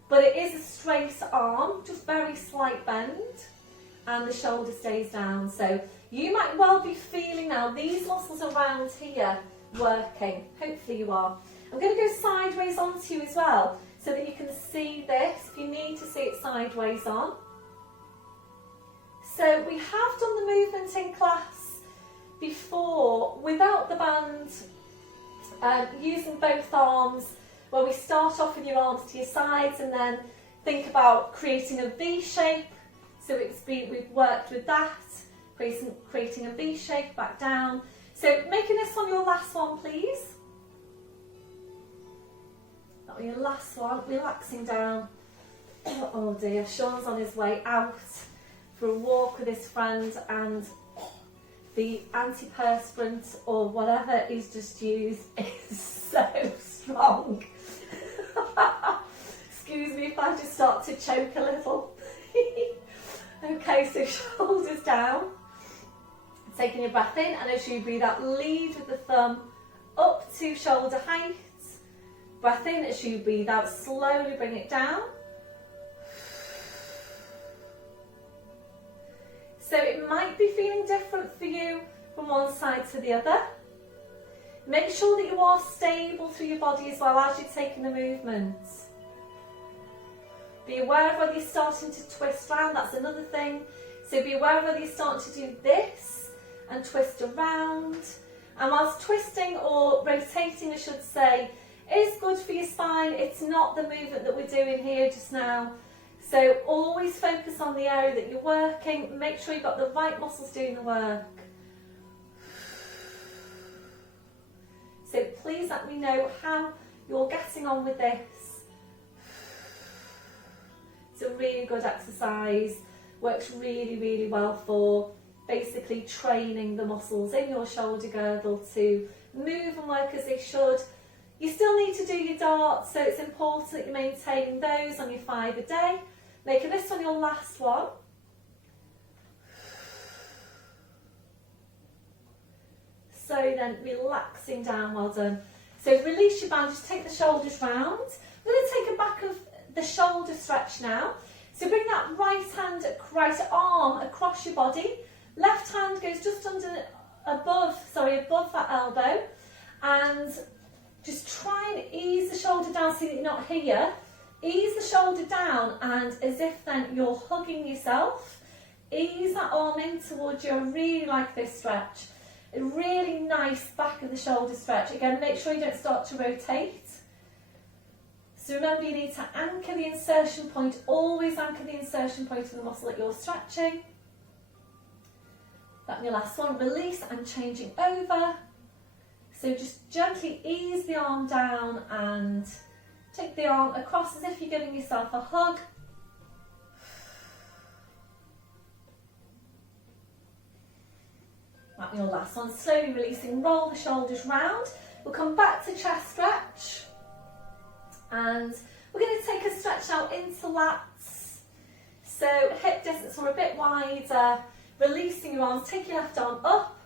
but it is a straight arm, just very slight bend. and the shoulder stays down. So you might well be feeling now these muscles around here working. Hopefully you are. I'm going to go sideways onto you as well so that you can see this if you need to see it sideways on. So we have done the movement in class before without the band, using both arms, where we start off with your arms to your sides and then think about creating a V shape. So we've worked with that, creating a V shape back down. So making this on your last one, please. That was your last one, relaxing down. Oh dear, Sean's on his way out for a walk with his friend, and the antiperspirant or whatever he's just used is so strong. Excuse me if I just start to choke a little. Okay, so shoulders down, taking your breath in, and as you breathe out, lead with the thumb up to shoulder height. Breath in, as you breathe out, slowly bring it down. So it might be feeling different for you from one side to the other. Make sure that you are stable through your body as well as you're taking the movement. Be aware of whether you're starting to twist around, that's another thing. So be aware of whether you're starting to do this and twist around. And whilst twisting or rotating, I should say, is good for your spine, it's not the movement that we're doing here just now. So always focus on the area that you're working. Make sure you've got the right muscles doing the work. So please let me know how you're getting on with this. It's a really good exercise. Works really, really well for basically training the muscles in your shoulder girdle to move and work as they should. You still need to do your darts, so it's important that you maintain those on your 5 a day. Making this on your last one. So then relaxing down, well done. So release your band, just take the shoulders round. We're going to take a back of the shoulder stretch now. So bring that right arm across your body. Left hand goes just above that elbow. And just try and ease the shoulder down so that you're not here. Ease the shoulder down, and as if then you're hugging yourself, ease that arm in towards you. I really like this stretch. A really nice back of the shoulder stretch. Again, make sure you don't start to rotate. So remember, you need to anchor the insertion point. Always anchor the insertion point of the muscle that you're stretching. That your last one. Release and changing over. So just gently ease the arm down and take the arm across as if you're giving yourself a hug. That's your last one. Slowly releasing, roll the shoulders round. We'll come back to chest stretch. And we're going to take a stretch out into lats. So hip distance or a bit wider. Releasing your arms, take your left arm up.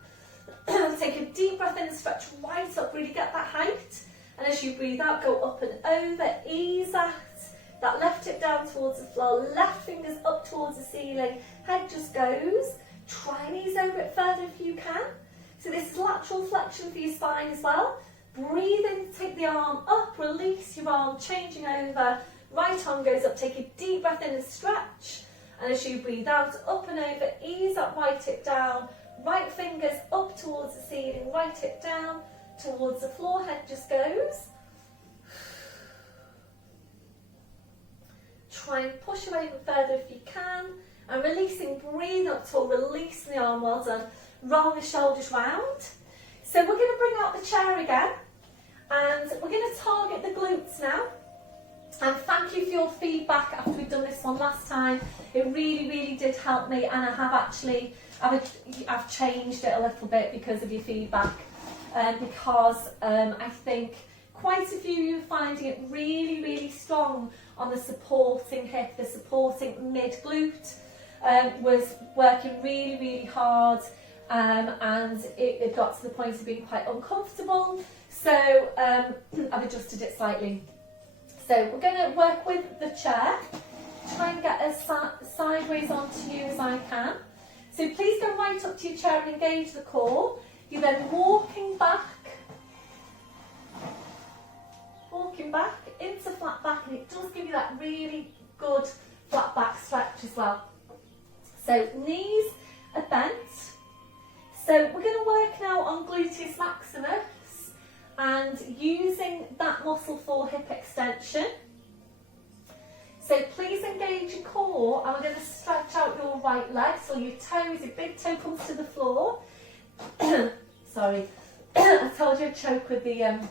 Take a deep breath in and stretch right up, really get that height. And as you breathe out, go up and over, ease that left hip down towards the floor, left fingers up towards the ceiling, head just goes. Try and ease over it further if you can. So this is lateral flexion for your spine as well. Breathe in, take the arm up, release your arm, changing over. Right arm goes up, take a deep breath in and stretch. And as you breathe out, up and over, ease that right hip down. Right fingers up towards the ceiling, right hip down towards the floor, head just goes. Try and push away even further if you can. And releasing, breathe up tall, release the arm, well done. Roll the shoulders round. So we're going to bring out the chair again. And we're going to target the glutes now. And thank you for your feedback after we've done this one last time. It really, really did help me, and I have actually, I've changed it a little bit because of your feedback. Because I think quite a few of you are finding it really, really strong on the supporting hip, the supporting mid-glute. Was working really, really hard, and it got to the point of being quite uncomfortable. So I've adjusted it slightly. So we're going to work with the chair. try and get as sideways onto you as I can. So please go right up to your chair and engage the core. You're then walking back into flat back, and it does give you that really good flat back stretch as well. So knees are bent. So we're going to work now on gluteus maximus and using that muscle for hip extension. So please engage your core, and we're going to stretch out your right leg, so your toes, your big toe comes to the floor. Sorry, I told you I'd choke with the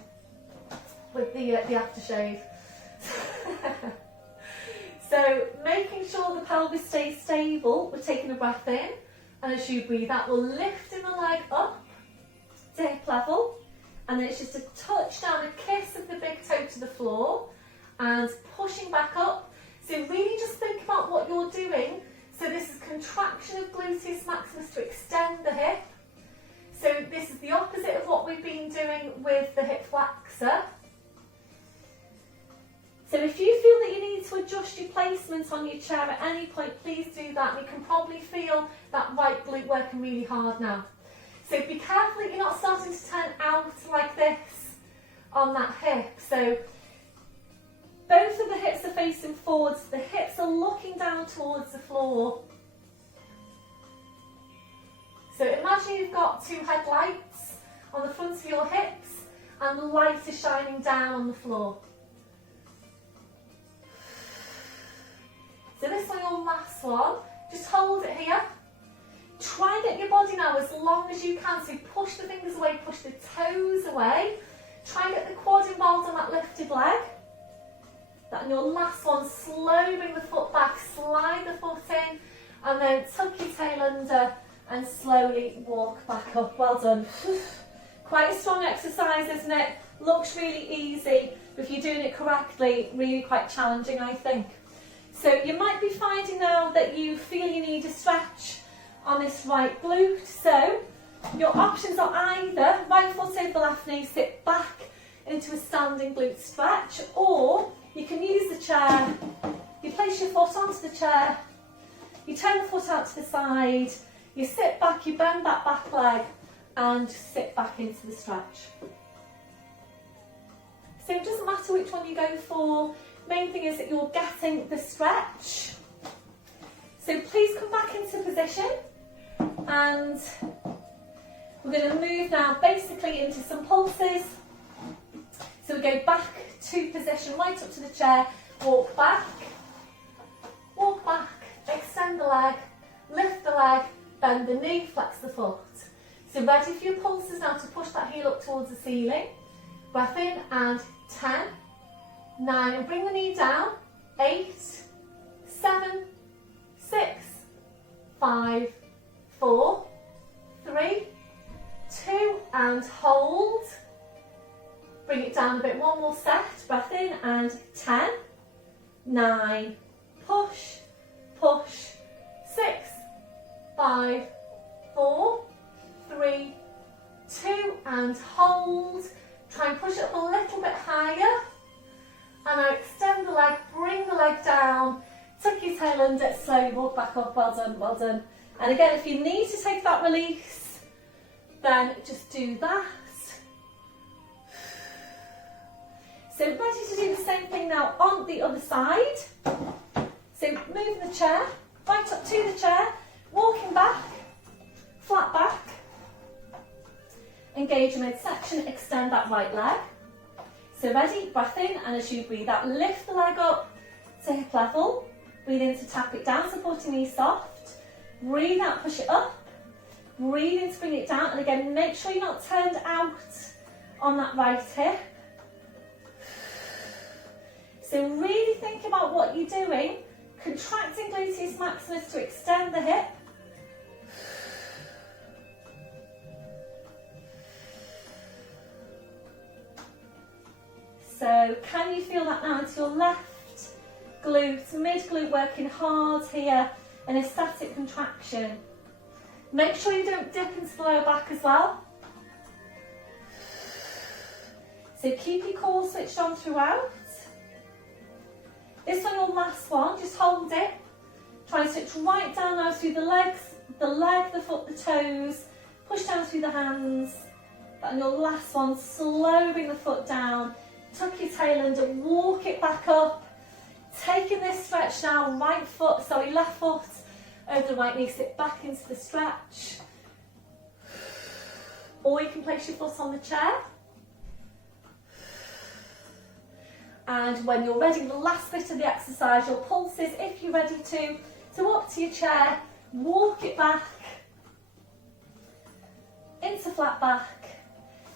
aftershave. So making sure the pelvis stays stable, we're taking a breath in, and as you breathe out, we're lifting the leg up to hip level, and then it's just a touch down, a kiss of the big toe to the floor, and pushing back up. So really just think about what you're doing. So this is contraction of gluteus maximus to extend the hip. So this is the opposite of what we've been doing with the hip flexor. So if you feel that you need to adjust your placement on your chair at any point, please do that. You can probably feel that right glute working really hard now. So be careful that you're not starting to turn out like this on that hip. So both of the hips are facing forwards, the hips are looking down towards the floor. So imagine you've got two headlights on the front of your hips and the light is shining down on the floor. So this one, your last one, just hold it here. Try and get your body now as long as you can, so push the fingers away, push the toes away. Try and get the quad involved on that lifted leg. And your last one, slowly bring the foot back, slide the foot in, and then tuck your tail under and slowly walk back up. Well done. Quite a strong exercise, isn't it? Looks really easy, but if you're doing it correctly, really quite challenging, I think. So you might be finding now that you feel you need a stretch on this right glute. So your options are either right foot over the left knee, sit back into a standing glute stretch, or you can use the chair, you place your foot onto the chair, you turn the foot out to the side, you sit back, you bend that back leg, and sit back into the stretch. So it doesn't matter which one you go for, main thing is that you're getting the stretch. So please come back into position, and we're going to move now basically into some pulses. So we go back to position, right up to the chair, walk back, extend the leg, lift the leg, bend the knee, flex the foot. So ready for your pulses now to push that heel up towards the ceiling. Breath in and 10, 9, and bring the knee down, 8, 7, 6, 5, 4, 3, 2, and hold. Bring it down a bit, one more set, breath in and 10, 9, push, 6, 5, 4, 3, 2, and hold. Try and push it up a little bit higher. And now extend the leg, bring the leg down, tuck your tail under, slowly walk back up, well done, well done. And again, if you need to take that release, then just do that. So ready to do the same thing now on the other side. So move the chair, right up to the chair, walking back, flat back, engage your midsection, extend that right leg. So ready, breath in, and as you breathe out, lift the leg up to hip level. Breathe in to tap it down, supporting knees soft. Breathe out, push it up. Breathe in to bring it down, and again, make sure you're not turned out on that right hip. So really think about what you're doing, contracting gluteus maximus to extend the hip. So can you feel that now into your left glute, mid glute working hard here, an ecstatic contraction. Make sure you don't dip into the lower back as well. So keep your core switched on throughout. This one, your last one, just hold it. Try and switch right down now through the legs, the leg, the foot, the toes. Push down through the hands. And your last one, slowly bring the foot down. Tuck your tail under, walk it back up. Taking this stretch now, left foot over the right knee, sit back into the stretch. Or you can place your foot on the chair. And when you're ready, the last bit of the exercise, your pulses, if you're ready to. So up to your chair, walk it back, into flat back,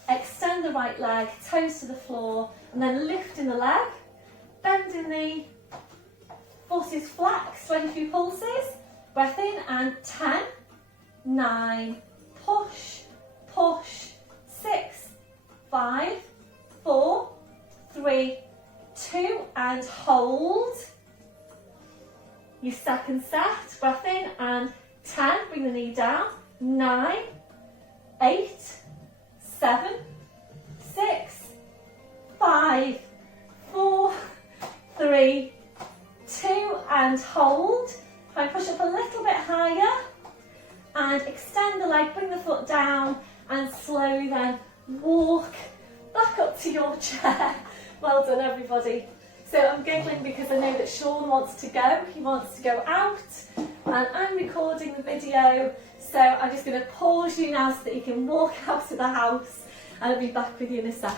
extend the right leg, toes to the floor, and then lifting the leg, bending the knee, foot is flexed, ready for your pulses. Breath in and 10, 9, push, push, 6, 5, 4, 3, 2, and hold. Your second set, breath in and 10, bring the knee down, 9, 8, 7, 6, 5, 4, 3, 2, and hold. Try and push up a little bit higher and extend the leg, bring the foot down and slowly then walk back up to your chair. Well done everybody. So I'm giggling because I know that Sean wants to go. He wants to go out and I'm recording the video. So I'm just going to pause you now so that you can walk out of the house and I'll be back with you in a sec.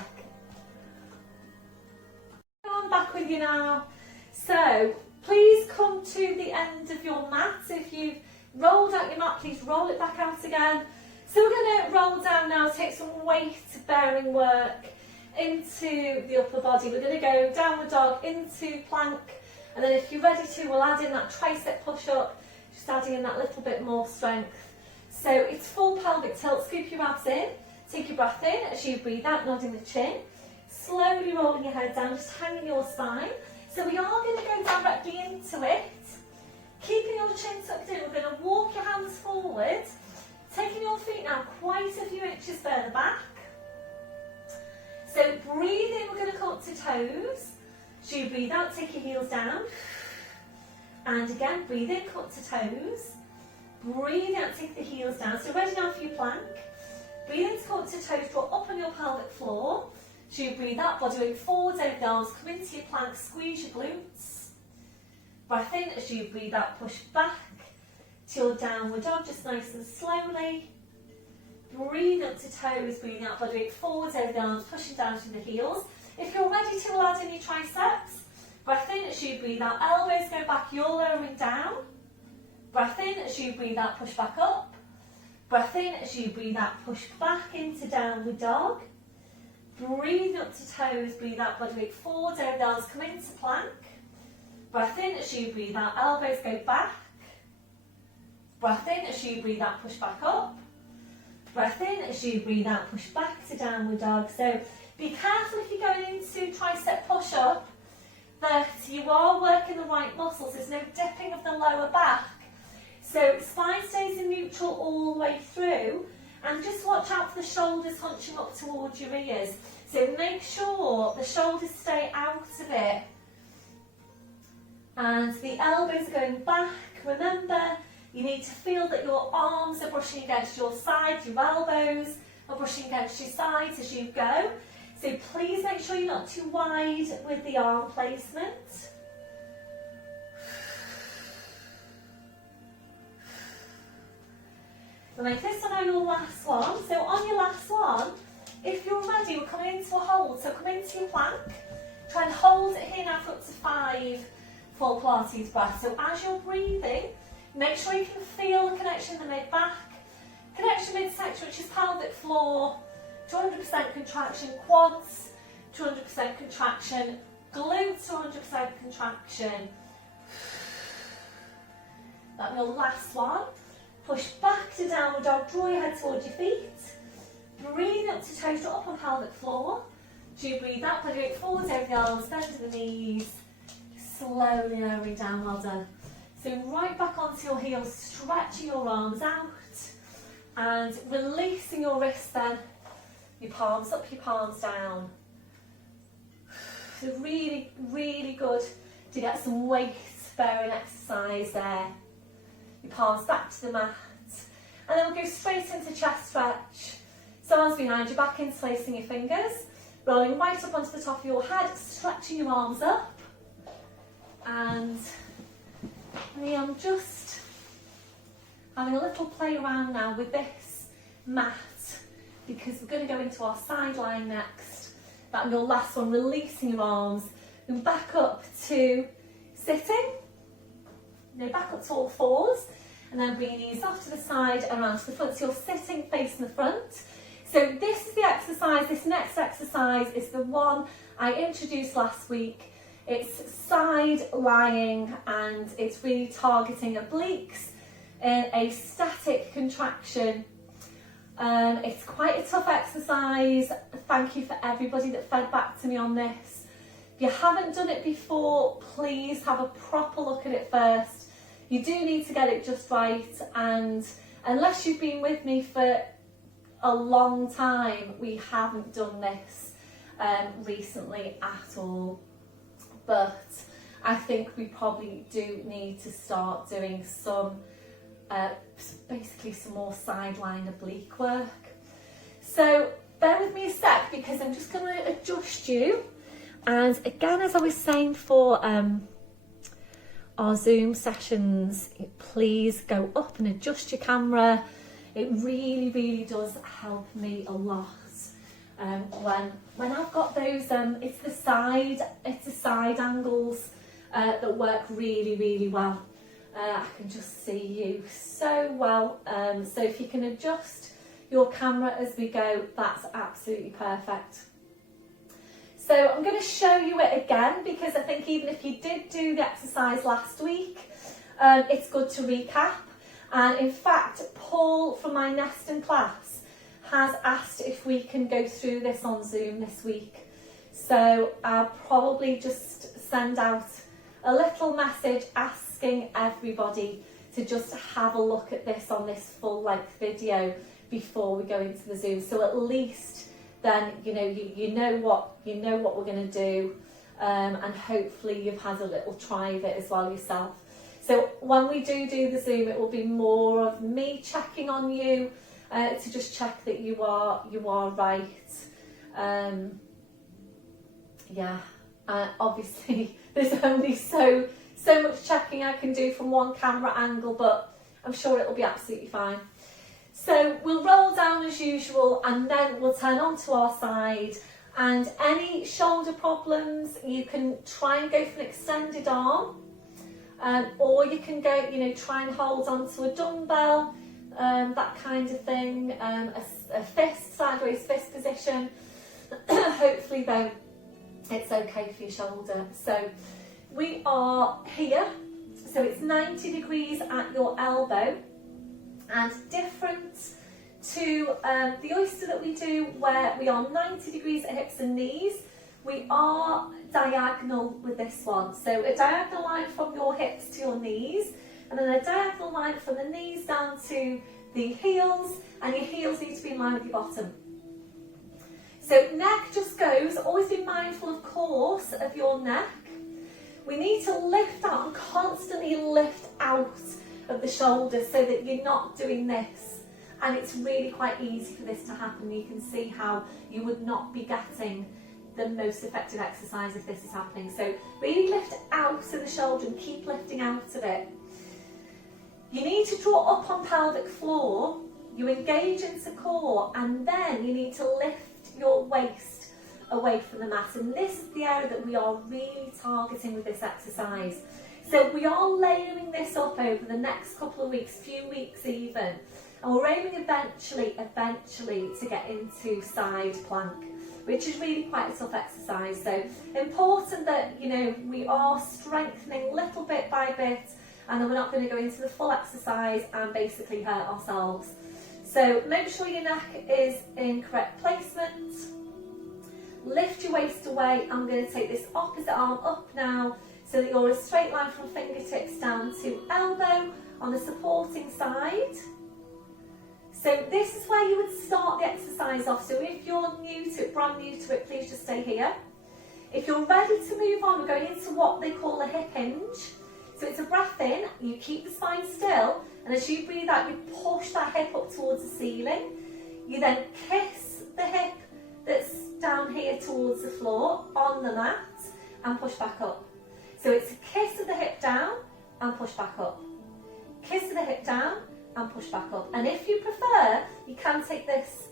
I'm back with you now. So please come to the end of your mat. If you've rolled out your mat, please roll it back out again. So we're going to roll down now, take some weight bearing work into the upper body. We're going to go downward dog into plank, and then if you're ready to, we'll add in that tricep push up, just adding in that little bit more strength. So it's full pelvic tilt. Scoop your abs in, take your breath in as you breathe out, nodding the chin, slowly rolling your head down, just hanging your spine. So we are going to go directly into it, keeping your chin tucked in. We're going to walk your hands forward, taking your feet now quite a few inches further back. So breathe in, we're going to come up to toes. So you breathe out, take your heels down. And again, breathe in, come up to toes. Breathe out, take the heels down. So ready now for your plank. Breathe in to come up to toes, draw up on your pelvic floor. So you breathe out, body weight forwards over the arms, come into your plank, squeeze your glutes. Breath in as you breathe out, push back to your downward dog, just nice and slowly. Breathe up to toes, breathing out, body weight forwards over the arms, pushing down to the heels. If you're ready to, we'll add in your triceps. Breath in as you breathe out, elbows go back, you're lowering down. Breath in as you breathe out, push back up. Breath in as you breathe out, push back into downward dog. Breathe up to toes, breathe out, body weight forwards over the arms, come into plank. Breath in as you breathe out, elbows go back. Breath in as you breathe out, push back up. Breath in as you breathe out, push back to downward dog. So be careful if you're going into tricep push up that you are working the right muscles. There's no dipping of the lower back. So spine stays in neutral all the way through, and just watch out for the shoulders hunching up towards your ears. So make sure the shoulders stay out of it. And the elbows are going back. Remember, you need to feel that your arms are brushing against your sides, your elbows are brushing against your sides as you go. So please make sure you're not too wide with the arm placement. So make this one your last one. So on your last one, if you're ready, we're coming into a hold. So come into your plank. Try and hold it here now for up to 5 full Pilates breaths. So as you're breathing, make sure you can feel the connection in the mid-back, connection midsection, which is pelvic floor, 200% contraction, quads, 200% contraction, glutes, 200% contraction. That's your last one. Push back to downward dog, draw your head towards your feet. Breathe up to toes, draw up on pelvic floor. Do you breathe out, body weight forwards over the arms, bend to the knees, slowly lowering down, well done. So right back onto your heels, stretching your arms out and releasing your wrists then. Your palms up, your palms down. So really, really good to get some weight bearing exercise there. Your palms back to the mat. And then we'll go straight into chest stretch. So arms behind you, back interlacing your fingers, rolling right up onto the top of your head, stretching your arms up. And I am just having a little play around now with this mat, because we're going to go into our sideline next. That'll be your last one, releasing your arms, and back up to sitting. Back up to all fours, and then bring your knees off to the side and around to the front. So you're sitting facing the front. So this is the exercise, this next exercise is the one I introduced last week. It's side lying, and it's really targeting obliques in a static contraction. It's quite a tough exercise. Thank you for everybody that fed back to me on this. If you haven't done it before, please have a proper look at it first. You do need to get it just right, and unless you've been with me for a long time, we haven't done this recently at all. But I think we probably do need to start doing some basically some more sideline oblique work. So bear with me a sec, because I'm just going to adjust you. And again, as I was saying for our Zoom sessions, please go up and adjust your camera. It really, really does help me a lot. When I've got those, it's the side angles that work really, really well. I can just see you so well. So if you can adjust your camera as we go, that's absolutely perfect. So I'm going to show you it again, because I think even if you did do the exercise last week, it's good to recap. And in fact, Paul from my Neston class has asked if we can go through this on Zoom this week. So I'll probably just send out a little message asking everybody to just have a look at this on this full length video before we go into the Zoom. So at least then you know what we're going to do, and hopefully you've had a little try of it as well yourself. So when we do the Zoom, it will be more of me checking on you to just check that you are right. Obviously there's only so much checking I can do from one camera angle, but I'm sure it'll be absolutely fine. So we'll roll down as usual, and then we'll turn onto our side. And any shoulder problems, you can try and go for an extended arm, or you can go, try and hold onto a dumbbell, that kind of thing, a fist, sideways fist position. Hopefully though, it's okay for your shoulder. So we are here, so it's 90 degrees at your elbow, and different to the oyster that we do, where we are 90 degrees at hips and knees, we are diagonal with this one. So a diagonal line from your hips to your knees, and then a diagonal line from the knees down to the heels, and your heels need to be in line with your bottom. So neck just goes, always be mindful of course of your neck. We need to lift out and constantly lift out of the shoulders so that you're not doing this. And it's really quite easy for this to happen. You can see how you would not be getting the most effective exercise if this is happening. So really lift out of the shoulder and keep lifting out of it. You need to draw up on pelvic floor, you engage into core, and then you need to lift your waist away from the mat. And this is the area that we are really targeting with this exercise. So we are layering this up over the next couple of weeks, few weeks even, and we're aiming eventually to get into side plank, which is really quite a tough exercise. So important that we are strengthening little bit by bit, and then we're not going to go into the full exercise and basically hurt ourselves. So make sure your neck is in correct placement. Lift your waist away. I'm going to take this opposite arm up now, so that you're a straight line from fingertips down to elbow on the supporting side. So this is where you would start the exercise off. So if you're new to it, brand new to it, please just stay here. If you're ready to move on, we're going into what they call a hip hinge. So it's a breath in, you keep the spine still, and as you breathe out, you push that hip up towards the ceiling. You then kiss the hip that's down here towards the floor on the mat and push back up. So it's a kiss of the hip down and push back up. Kiss of the hip down and push back up. And if you prefer, you can take this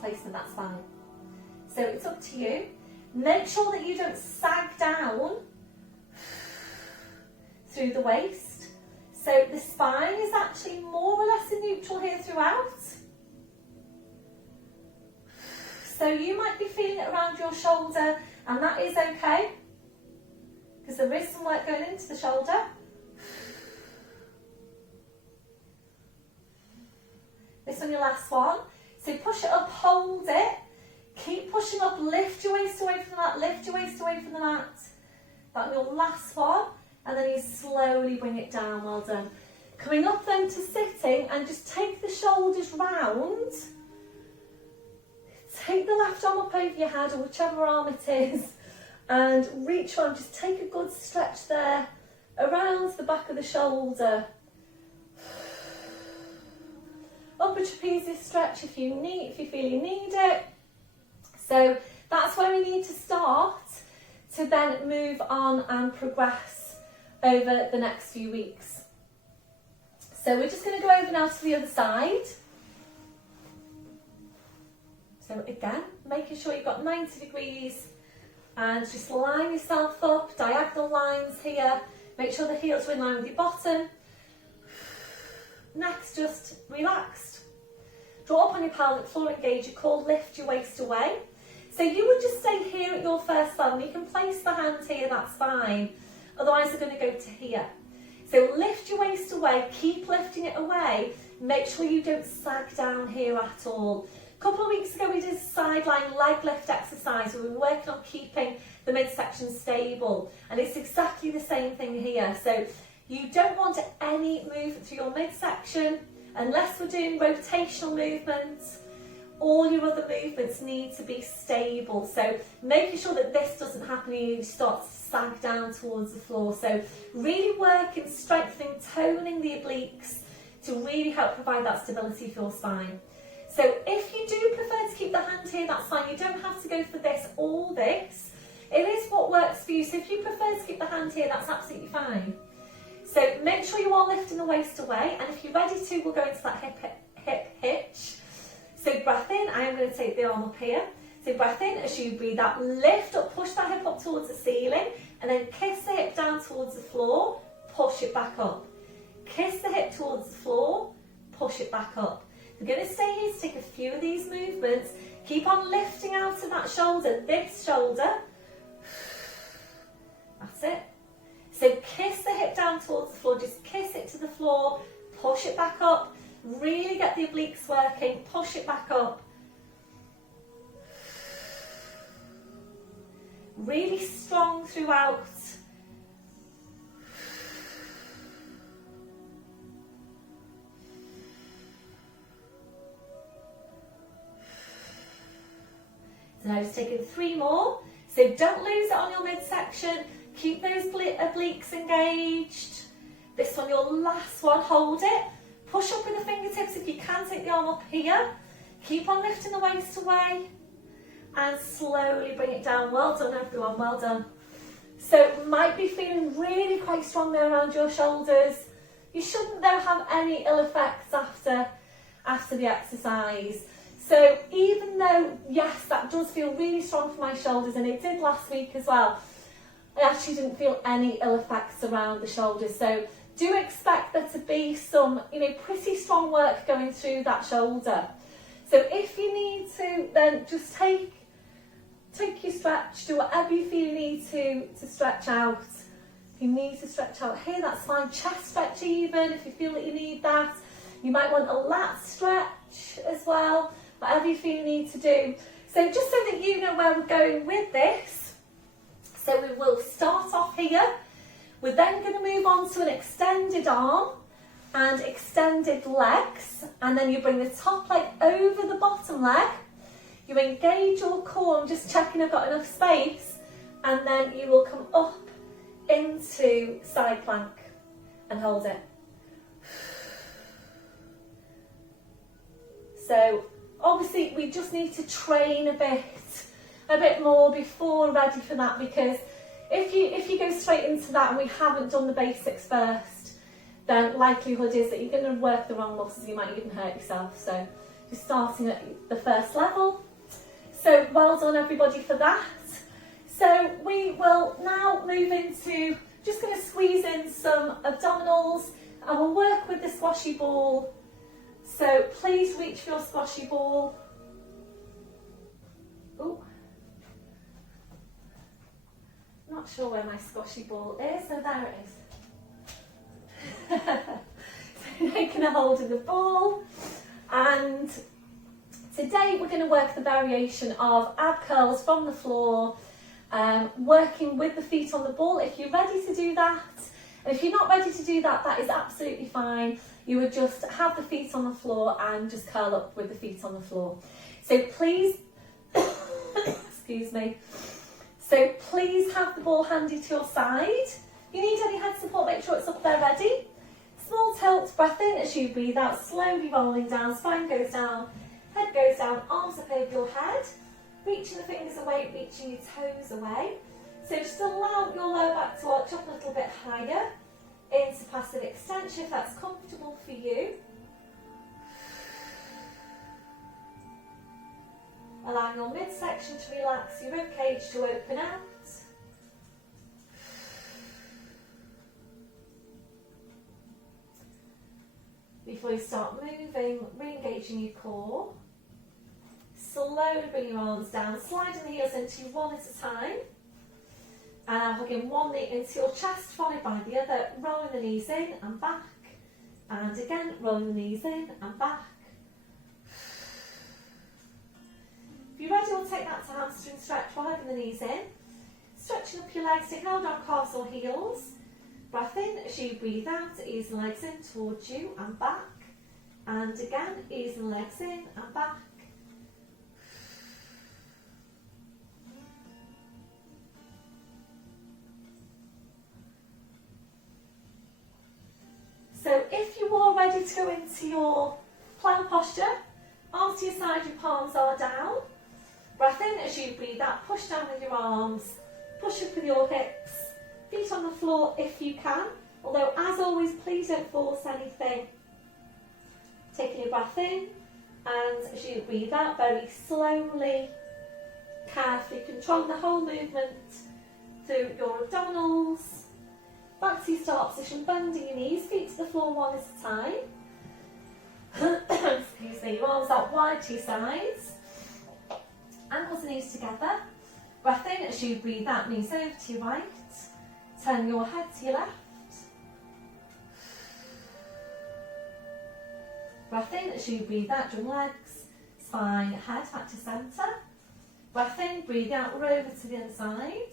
placement, that's fine. So it's up to you. Make sure that you don't sag down through the waist. So the spine is actually more or less in neutral here throughout. So you might be feeling it around your shoulder, and that is okay, because there is some work going into the shoulder. This one, your last one. So push it up, hold it. Keep pushing up, lift your waist away from the mat, lift your waist away from the mat. That's your last one, and then you slowly bring it down, well done. Coming up then to sitting, and just take the shoulders round. Take the left arm up over your head, or whichever arm it is, and reach around, just take a good stretch there, around the back of the shoulder. Upper trapezius stretch if you feel you need it. So that's where we need to start to then move on and progress over the next few weeks. So we're just going to go over now to the other side. So again, making sure you've got 90 degrees and just line yourself up, diagonal lines here. Make sure the heels are in line with your bottom. Next, just relaxed. Draw up on your pelvic floor, engage your core, lift your waist away. So you would just stay here at your first thumb. You can place the hand here, that's fine. Otherwise, they're going to go to here. So lift your waist away, keep lifting it away. Make sure you don't sag down here at all. A couple of weeks ago, we did a sideline leg lift exercise. We were working on keeping the midsection stable. And it's exactly the same thing here. So you don't want any movement through your midsection unless we're doing rotational movements. All your other movements need to be stable. So making sure that this doesn't happen, you start to sag down towards the floor. So really working, strengthening, toning the obliques to really help provide that stability for your spine. So if you do prefer to keep the hand here, that's fine. You don't have to go for this or this. It is what works for you. So if you prefer to keep the hand here, that's absolutely fine. So make sure you are lifting the waist away, and if you're ready to, we'll go into that hip hitch. So breath in, I am going to take the arm up here. So breath in, as you breathe out, lift up, push that hip up towards the ceiling, and then kiss the hip down towards the floor, push it back up. Kiss the hip towards the floor, push it back up. We're going to stay here to take a few of these movements. Keep on lifting out of that shoulder, this shoulder. That's it. So kiss the hip down towards the floor, just kiss it to the floor, push it back up, really get the obliques working, push it back up. Really strong throughout. So now just taking 3 more. So don't lose it on your midsection. Keep those obliques engaged. This one, your last one, hold it. Push up with the fingertips if you can, take the arm up here. Keep on lifting the waist away. And slowly bring it down. Well done everyone, well done. So might be feeling really quite strong there around your shoulders. You shouldn't though have any ill effects after the exercise. So even though, yes, that does feel really strong for my shoulders, and it did last week as well, I actually didn't feel any ill effects around the shoulders. So do expect there to be some, pretty strong work going through that shoulder. So if you need to, then just take your stretch, do whatever you feel you need to stretch out. If you need to stretch out here, that's fine. Chest stretch even, if you feel that you need that. You might want a lat stretch as well, whatever you feel you need to do. So just so that you know where we're going with this, so we will start off here. We're then going to move on to an extended arm and extended legs, and then you bring the top leg over the bottom leg. You engage your core. I'm just checking I've got enough space, and then you will come up into side plank and hold it. So obviously we just need to train a bit more before we're ready for that, because if you go straight into that and we haven't done the basics first, then likelihood is that you're going to work the wrong muscles, you might even hurt yourself. So you're starting at the first level. So well done everybody for that. So we will now move into, just going to squeeze in some abdominals, and we'll work with the squashy ball. So please reach for your squashy ball. Ooh. Not sure where my squashy ball is, so there it is. So taking a hold of the ball, and today we're going to work the variation of ab curls from the floor, working with the feet on the ball. If you're ready to do that, and if you're not ready to do that, that is absolutely fine. You would just have the feet on the floor and just curl up with the feet on the floor. So please, excuse me. So please have the ball handy to your side. If you need any head support, make sure it's up there ready. Small tilt, breath in as you breathe out, slowly rolling down, spine goes down, head goes down, arms up over your head, reaching the fingers away, reaching your toes away. So just allow your lower back to arch up a little bit higher into passive extension if that's comfortable for you. Allowing your midsection to relax, your ribcage to open out. Before you start moving, re-engaging your core. Slowly bring your arms down, sliding the heels into you one at a time. And hugging one knee into your chest, followed by the other, rolling the knees in and back. And again, rolling the knees in and back. If you're ready, we'll take that to hamstring stretch, hugging the knees in. Stretching up your legs, take hold on calves or heels. Breath in as you breathe out, ease the legs in towards you and back. And again, ease the legs in and back. So if you are ready to go into your plank posture, arms to your side, your palms are down. Breath in as you breathe out, push down with your arms, push up with your hips, feet on the floor if you can, although as always please don't force anything. Taking your breath in, and as you breathe out very slowly, carefully controlling the whole movement through your abdominals. Back to your start position, bending your knees, feet to the floor one at a time. Excuse me, your arms out wide to your sides. Ankles and knees together. Breath in as you breathe out, knees over to your right. Turn your head to your left. Breath in as you breathe out, join legs, spine, head back to centre. Breath in, breathe out, we're over to the other side.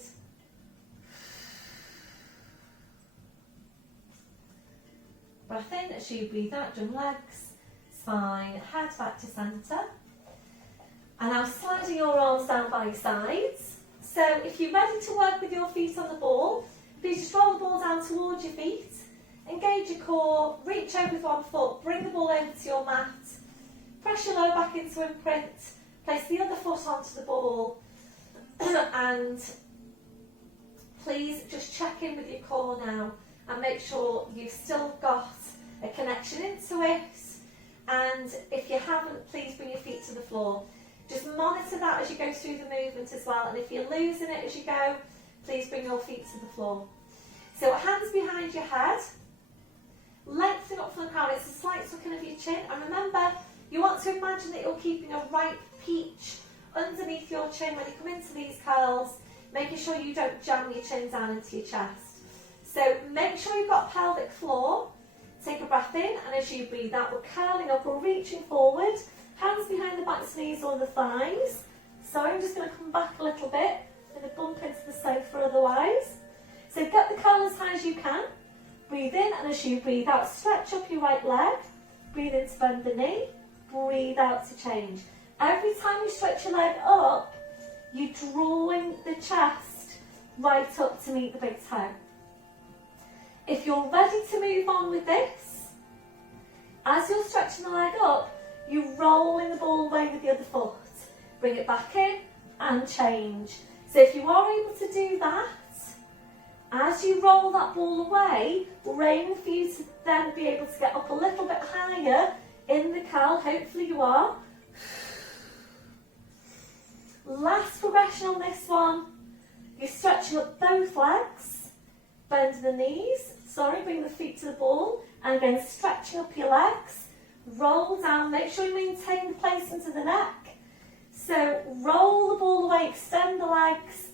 Breath in as you breathe out, join legs, spine, head back to centre. And now sliding your arms down by your sides. So if you're ready to work with your feet on the ball, please just roll the ball down towards your feet, engage your core, reach over with one foot, bring the ball over to your mat, press your lower back into imprint, place the other foot onto the ball, and please just check in with your core now and make sure you've still got a connection into it, and if you haven't, please bring your feet to the floor. Just monitor that as you go through the movement as well, and if you're losing it as you go, please bring your feet to the floor. So hands behind your head, lengthening up from the crown, it's a slight sucking of your chin, and remember, you want to imagine that you're keeping a ripe peach underneath your chin when you come into these curls, making sure you don't jam your chin down into your chest. So make sure you've got pelvic floor, take a breath in, and as you breathe out, we're curling up, we're reaching forward, hands behind the backs, knees or the thighs. Sorry, I'm just going to come back a little bit, I'm going to bump into the sofa otherwise. So get the curl as high as you can, breathe in, and as you breathe out, stretch up your right leg, breathe in to bend the knee, breathe out to change. Every time you stretch your leg up, you're drawing the chest right up to meet the big toe. If you're ready to move on with this, as you're stretching the leg up, you rolling the ball away with the other foot. Bring it back in and change. So if you are able to do that, as you roll that ball away, we're aiming for you to then be able to get up a little bit higher in the curl. Hopefully you are. Last progression on this one. You're stretching up both legs, bend the knees, bring the feet to the ball, and again stretching up your legs. Roll down, make sure you maintain the placement of the neck. So roll the ball away, extend the legs,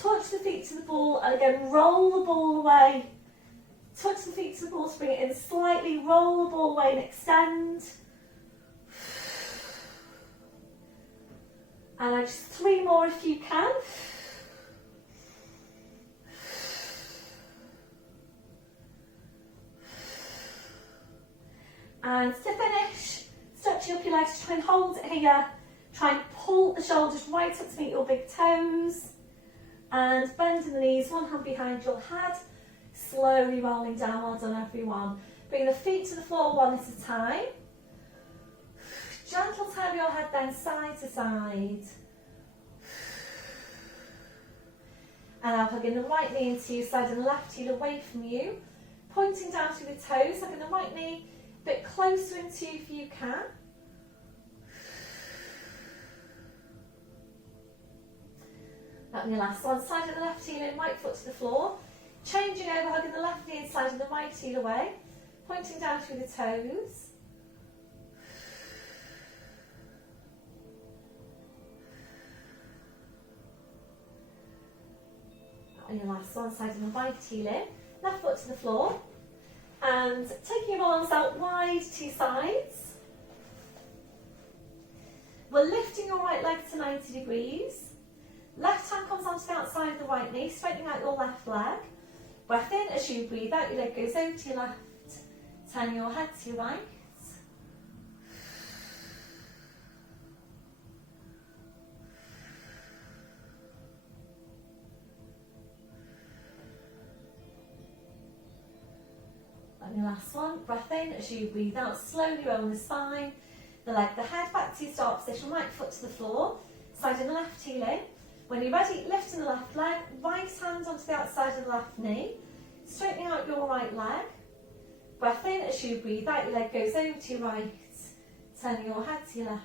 touch the feet to the ball, and again roll the ball away. Touch the feet to the ball to bring it in slightly, roll the ball away and extend. And just 3 more if you can. And to finish, stretching up your legs, try and hold it here. Try and pull the shoulders right up to meet your big toes. And bending the knees, one hand behind your head. Slowly rolling down, well done everyone. Bring the feet to the floor one at a time. Gentle turn your head then side to side. And now hugging the right knee into your side and the left heel away from you. Pointing down through the toes, hugging the right knee a bit closer into you if you can. That your last one, side of the left heel in, right foot to the floor. Changing over, hugging the left knee inside and the right heel away. Pointing down through the toes. And your last one, side of the right heel in, left foot to the floor. And taking your arms out wide to your sides. We're lifting your right leg to 90 degrees. Left hand comes onto the outside of the right knee, straightening out your left leg. Breath in as you breathe out, your leg goes over to your left. Turn your head to your right. And your last one, breath in as you breathe out, slowly rolling the spine. The leg, the head back to your start position, right foot to the floor. Side of the left heel in. When you're ready, lifting the left leg, right hand onto the outside of the left knee, straightening out your right leg. Breath in as you breathe out, your leg goes over to your right, turning your head to your left.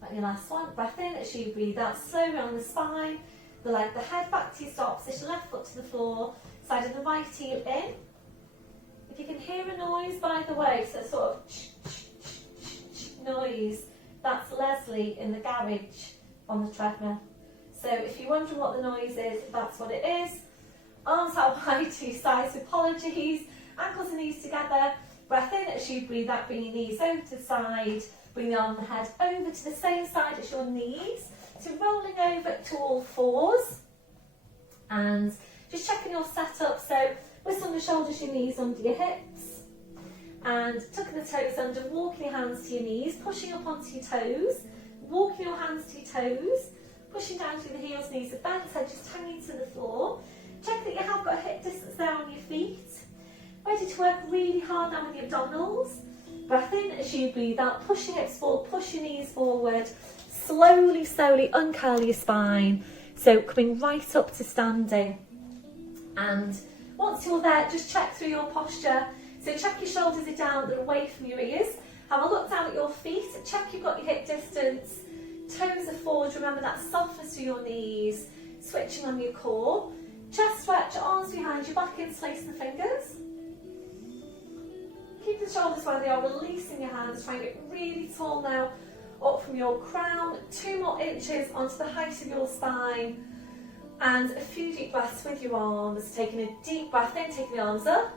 And your last one, breath in as you breathe out, slowly on the spine, the leg, the head back to your start position, left foot to the floor. Side of the right heel in. If you can hear a noise, by the way, so sort of noise, that's Leslie in the garage on the treadmill. So if you're wondering what the noise is, that's what it is. Arms out wide to your sides, apologies. Ankles and knees together. Breath in as you breathe out, bring your knees over to the side. Bring the arm and the head over to the same side as your knees. So rolling over to all fours. And just checking your setup, so whistle on your shoulders, your knees under your hips, and tucking the toes under, walking your hands to your knees, pushing up onto your toes, walking your hands to your toes, pushing down through the heels, knees are bent, so just hanging to the floor. Check that you have got a hip distance there on your feet. Ready to work really hard now with the abdominals. Breath in as you breathe out, push your hips forward, push your knees forward, slowly, slowly uncurl your spine, so coming right up to standing. And once you're there, just check through your posture. So check your shoulders are down, they're away from your ears. Have a look down at your feet, check you've got your hip distance. Toes are forward, remember that softness through your knees. Switching on your core. Chest stretch, arms behind you, back interlacing the fingers. Keep the shoulders where they are, releasing your hands, trying to get really tall now. Up from your crown, 2 more inches onto the height of your spine. And a few deep breaths with your arms, taking a deep breath in, taking the arms up,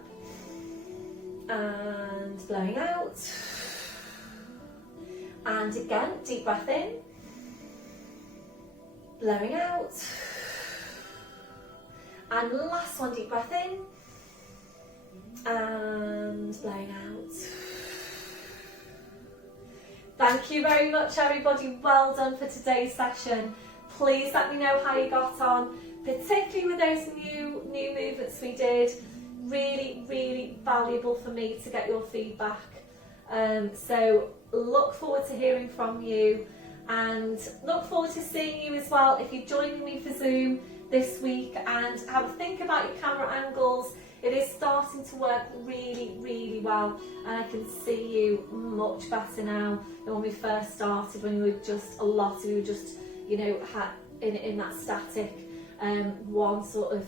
and blowing out. And again, deep breath in, blowing out. And last one, deep breath in, And blowing out. Thank you very much, everybody. Well done for today's session. Please let me know how you got on, particularly with those new movements we did. Really, really valuable for me to get your feedback. So look forward to hearing from you, and look forward to seeing you as well if you're joining me for Zoom this week, and have a think about your camera angles. It is starting to work really, really well, and I can see you much better now than when we first started, when we were just you know, had in that static one sort of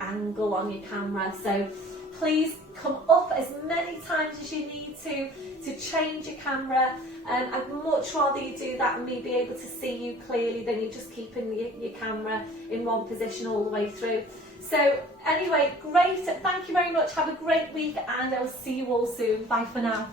angle on your camera. So please come up as many times as you need to change your camera. I'd much rather you do that and me be able to see you clearly than you just keeping your camera in one position all the way through. So anyway, great, thank you very much, have a great week, and I will see you all soon. Bye for now.